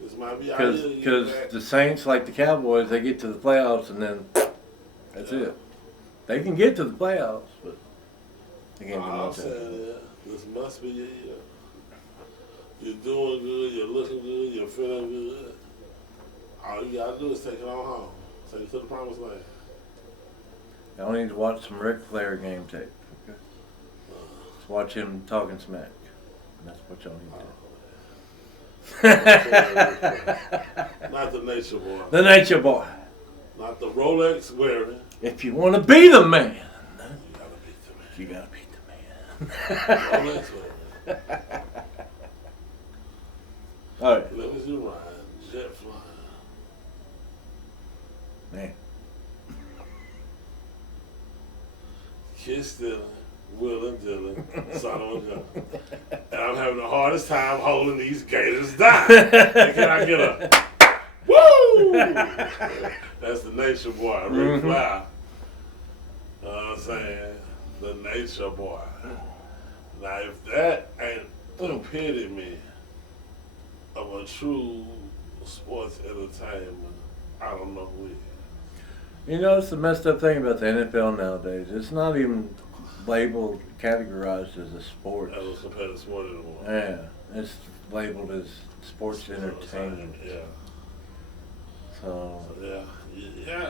This might be y'all year again. Because the Saints, like the Cowboys, they get to the playoffs and then that's it. They can get to the playoffs, but they can't do All I'm much saying else. is, this must be your year. You're doing good, you're looking good, you're feeling good. All you gotta do is take it on home. Take it to the promised land. Y'all need to watch some Ric Flair game tape. Okay? Just watch him talking smack. That's what y'all need to do. Not the nature boy. The Nature Boy. Not the Rolex wearing. If you want to be the man, You gotta beat the man. you gotta beat the man. Rolex wearing. All right, Let me see Ryan. Jet flying. man. Kiss stealing. Will and Dylan. Son of a gun. And I'm having the hardest time holding these gators down. And can I get a woo? That's the nature boy, Ric Flair. You know what I'm saying? The nature boy. Now, if that ain't the epitome of a true sports entertainment, I don't know who is. You know, it's the messed up thing about the NFL nowadays. It's not even labeled, categorized as a sport. As a competitive sport anymore. Yeah, it's labeled as sports entertainment. Yeah. So Yeah,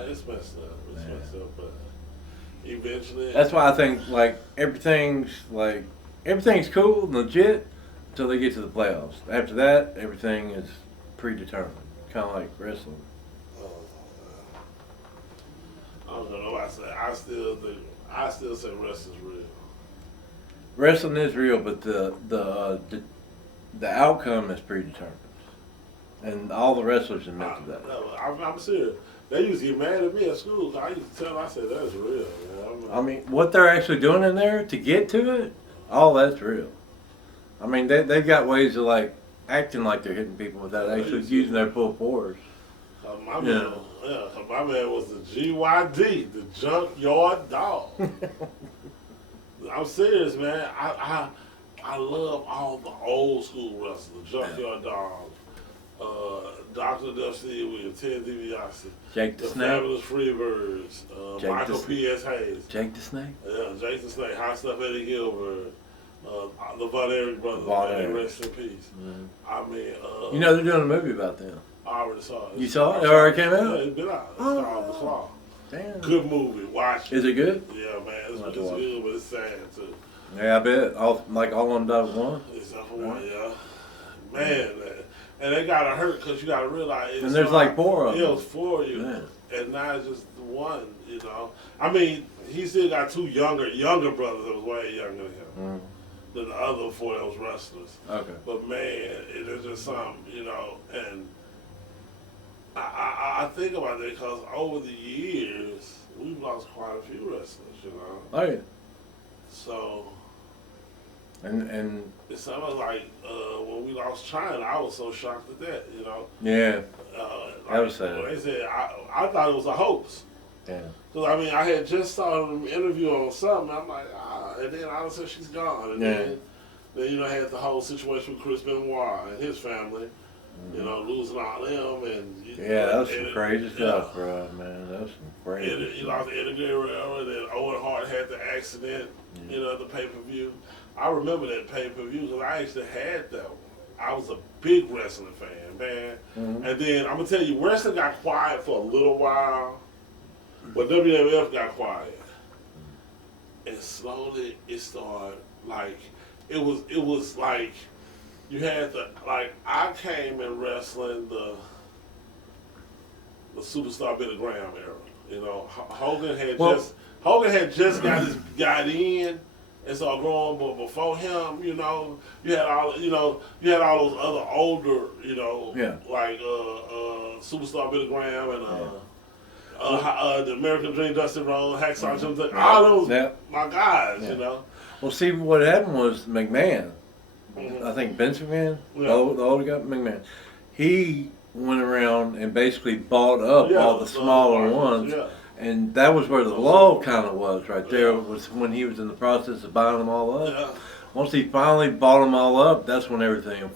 it's messed up. It's Yeah. messed up, but eventually. that's why I think everything's cool and legit until they get to the playoffs. After that, everything is predetermined, kind of like wrestling. I don't know what I say. I still say wrestling's real. Wrestling is real, but the outcome is predetermined, and all the wrestlers admit to that. I'm serious. They used to get mad at me at school. I used to tell them, I said, that's real. Man. I mean, what they're actually doing in there to get to it, all that's real. I mean, they've got ways of acting like they're hitting people without actually using their full force. My man was the GYD, the Junkyard Dog. I'm serious, man. I love all the old school wrestlers, Junkyard Dog, Dr. Dusty Williams, Ted DiBiase, Jake the the Snake. Fabulous Freebirds, Michael P.S. Hayes. Jake the Snake. Yeah, Jason Snake, Hot Stuff Eddie Gilbert, the Von Erich brothers, Von man, Erich. rest in peace. I mean, You know they're doing a movie about them. I already saw it. You saw it? It already came out? Yeah, it's been out. It's called The Claw. Damn. Good movie. Watch it. Is it good? Yeah, man, it's I'll have to good, watch but it's sad too. Yeah, I bet. All on dot one. Except for one, yeah. Man, and they gotta hurt because you gotta realize. It's And there's not- 4 of them. Yeah, it was 4 of you, Man. and now it's just the one. You know, I mean, he still got 2 younger brothers that was way younger than him. Than the other 4 that was wrestlers. Okay. But man, it is just something, you know, and I think about that because over the years we've lost quite a few wrestlers, you know. Oh yeah. So And it's almost like when we lost China, I was so shocked at that, you know. yeah, That was sad. They said I thought it was a hoax. yeah. Cause I mean I had just saw an interview on something. I'm like and then all of a sudden she's gone. And then you know had the whole situation with Chris Benoit and his family. You know, losing all them and Yeah, that was some crazy stuff, bro, man. That was some crazy You stuff. lost Eddie Guerrero, and then Owen Hart had the accident. You know, the pay-per-view. I remember that pay-per-view because I actually had that one. I was a big wrestling fan, man. And then I'm gonna tell you, wrestling got quiet for a little while, but WWF got quiet, and slowly it started it was like. You had I came in wrestling the superstar Billy Graham era. You know, Hogan had just got in and started growing, but before him, you know, you had all those other older, you know, like superstar Billy Graham and The American Dream, Dusty Rhodes, Hacksaw Jim Duggan, all those Yeah. my guys, Yeah. you know. Well, see, what happened was McMahon. Mhm. I think Vince McMahon, Yeah. the older guy, McMahon. He went around and basically bought up Yeah, all the smaller markets, ones, yeah. and that was where the lull kind of was right there. Was when he was in the process of buying them all up. Yeah, Once he finally bought them all up, that's when everything.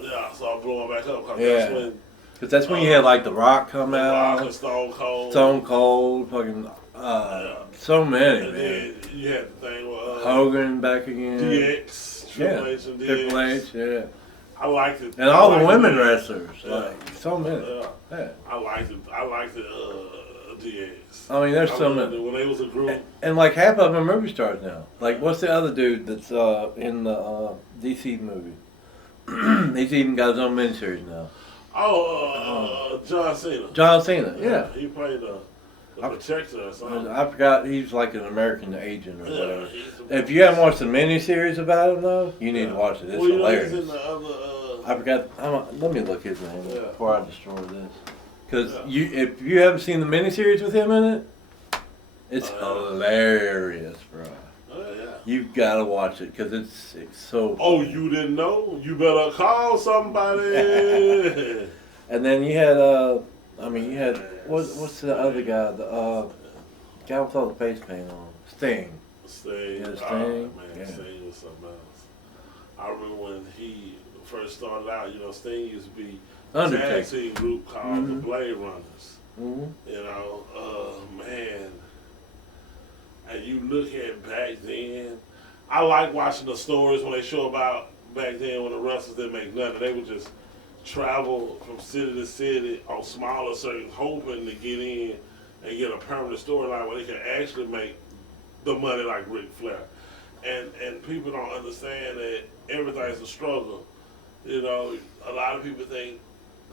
yeah, so I'm blowing back up because Yeah. that's when Because that's when you had like The Rock come The Rock out, and Stone Cold. Stone Cold, fucking so many, And man. then you had the thing with Hogan back again. DX, Triple H and DX. Triple H, yeah. I liked it. And all I the liked women it. wrestlers, Yeah. like so many. Yeah, Yeah. I liked it. I liked it. DX. I mean, there's I so loved many. it when they was a group. And like half of them are movie stars now. Like what's the other dude that's in the DC movie? He's even got his own miniseries now. John Cena. John Cena, yeah. He played the protector or something. I forgot he's like an American agent or Yeah, whatever. he's the- If you haven't watched the miniseries about him though, you need to watch it. It's well, you know, hilarious. he's in the other. I forgot. Let me look his name Yeah. before I destroy this. Because Yeah. if you haven't seen the miniseries with him in it, it's Oh, hilarious, bro. yeah. You've got to watch it because it's so. Oh, funny. you didn't know? You better call somebody. And then you had you had what's the other guy? The guy with all the face paint on, Sting. Sting. Yeah, Oh, Sting. man, Yeah. Sting was something else. I remember when he first started out, Sting used to be a tag Undertaker. team group called the Mhm. Blade Runners. Mm-hmm. Man. And you look at back then, I like watching the stories when they show about back then when the wrestlers didn't make nothing. They would just travel from city to city on smaller circuits, hoping to get in and get a permanent storyline where they can actually make the money like Ric Flair. And people don't understand that everything's a struggle. A lot of people think,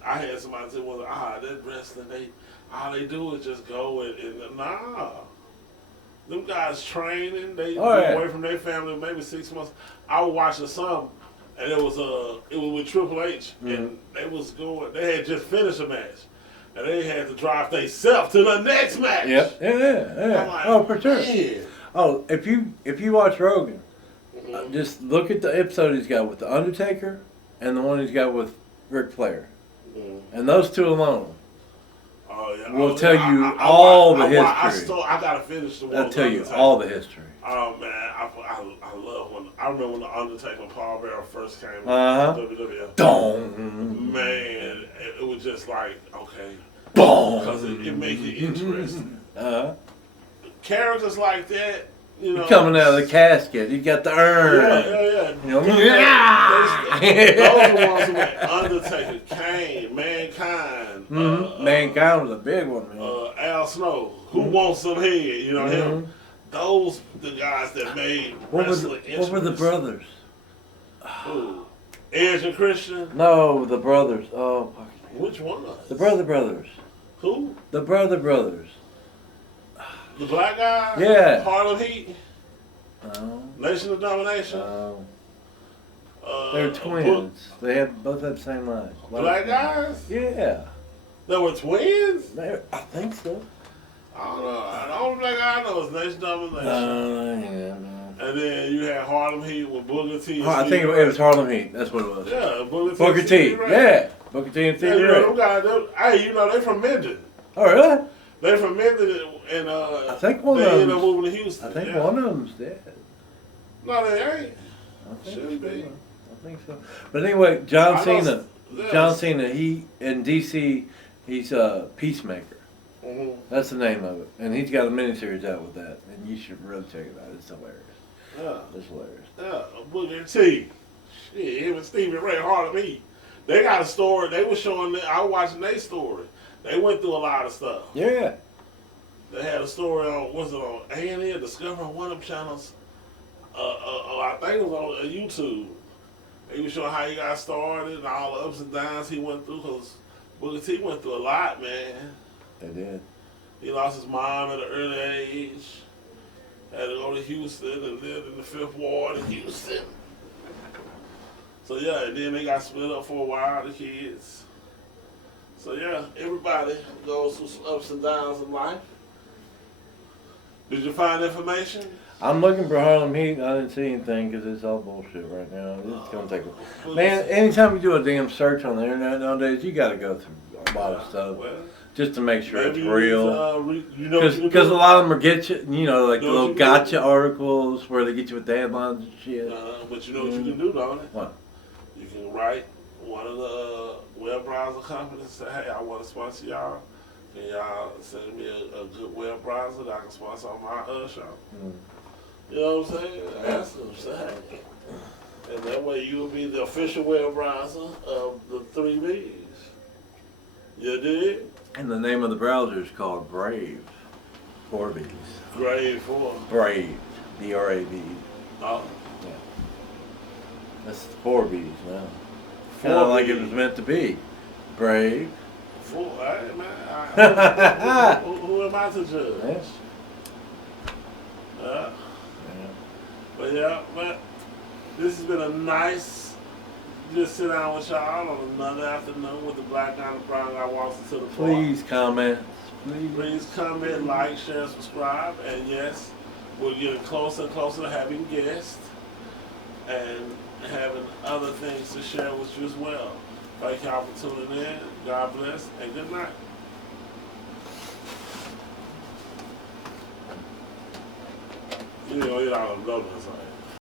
I had somebody say, well, that wrestling, all they do is just go and nah. Them guys training, they Oh, be yeah. away from their family maybe 6 months. I was watching some, and it was with Triple H, and they had just finished a match, and they had to drive themselves to the next match. Yep. Yeah. I'm like, Oh, for sure. man. Oh, if you watch Rogan, Mhm. just look at the episode he's got with the Undertaker and the one he's got with Ric Flair, Mhm. and those two alone. Oh, yeah. We'll tell you all the history. I gotta finish the one. That'll with tell you Undertaker. all the history. Oh man, I love when I remember when the Undertaker and Paul Bearer first came Uh-huh. to WWF. Dong. Man, it was just like okay, Boom. because it makes it interesting. Uh-huh. Characters like that, He's coming out of the casket. He got the urn. Yeah. You know? Those are the ones who went Undertaker, Kane, Mankind, Mankind was a big one, man. Al Snow. Who wants some head? Him. Those the guys that made What wrestling were the interesting. brothers? Who? Edge and Christian. No, the brothers. Oh, fuck. Which one? The brothers. Who? The brothers. The black guy? Yeah. Harlem Heat? No. Nation of Domination? No. Uh, They're twins. They both had the same eyes. Black guys? Yeah. They were twins? I think so. I don't know. The only black guy I know is Nation of Domination. Yeah, man. And then you had Harlem Heat with Booker T. and Oh, I think Stevie it was Ray. Harlem Heat. That's what it was. Yeah, Booker T. Booker and T. Stevie Ray. Yeah. Booker T and Yeah, Stevie them Ray. guys, they from Minden. Oh, really? They from Minden, and I think one they of ended up them. moving to Houston. I think yeah. one of them's dead. No, they ain't. I think Should so. be. I think so. But anyway, John I know Cena. yeah. John Cena. He in DC. He's a Peacemaker. Mhm. That's the name of it, and he's got a miniseries out with that, and you should really check it out. It's hilarious. Yeah. It's hilarious. Yeah, Booker T. Shit, him and Stevie Ray, Harlem Heat. They got a story. They were showing. I was watching their story. They went through a lot of stuff. Yeah. They had a story on, was it on A&E or Discovery on one of them channels? I think it was on YouTube. He was showing how he got started and all the ups and downs he went through. Because Booker T went through a lot, man. They did. He lost his mom at an early age. Had to go to Houston and lived in the 5th Ward in Houston. So yeah, and then they got split up for a while, the kids. So yeah, everybody goes through some ups and downs in life. Did you find information? I'm looking for Harlem Heat. I didn't see anything because it's all bullshit right now. It's gonna take a man. Anytime you do a damn search on the internet nowadays, you got to go through a lot of stuff Well, just to make sure it's maybe you real. need to, you know what you can Because do? a lot of them are get you, like You the know what little you can do? gotcha articles where they get you with the headlines and shit. But you know what you can do, don't it? What? You can write one of the web browser companies and say, hey, I want to sponsor y'all. Can y'all send me a good web browser that I can sponsor on my show? Mm. You know what I'm saying? Ask them, say, and that way you'll be the official web browser of the 3 Bs. You dig? And the name of the browser is called Brave. 4 B's. Grade 4. Brave. B-R-A-V. Oh, That's 4 B's now. 4 Kind of like it Bs. was meant to be. Brave. 4. Hey, man. Who am I to judge? Yes. Yeah. Yeah. But yeah, but this has been a nice just sit down with y'all on another afternoon with the Black Guy and the Brown Guy walks into the park. Please comment. Please. Please comment, like, share, subscribe, and yes, we're getting closer and closer to having guests and having other things to share with you as well. Thank y'all for tuning in. God bless and good night. You know, you're not gonna go to this, right?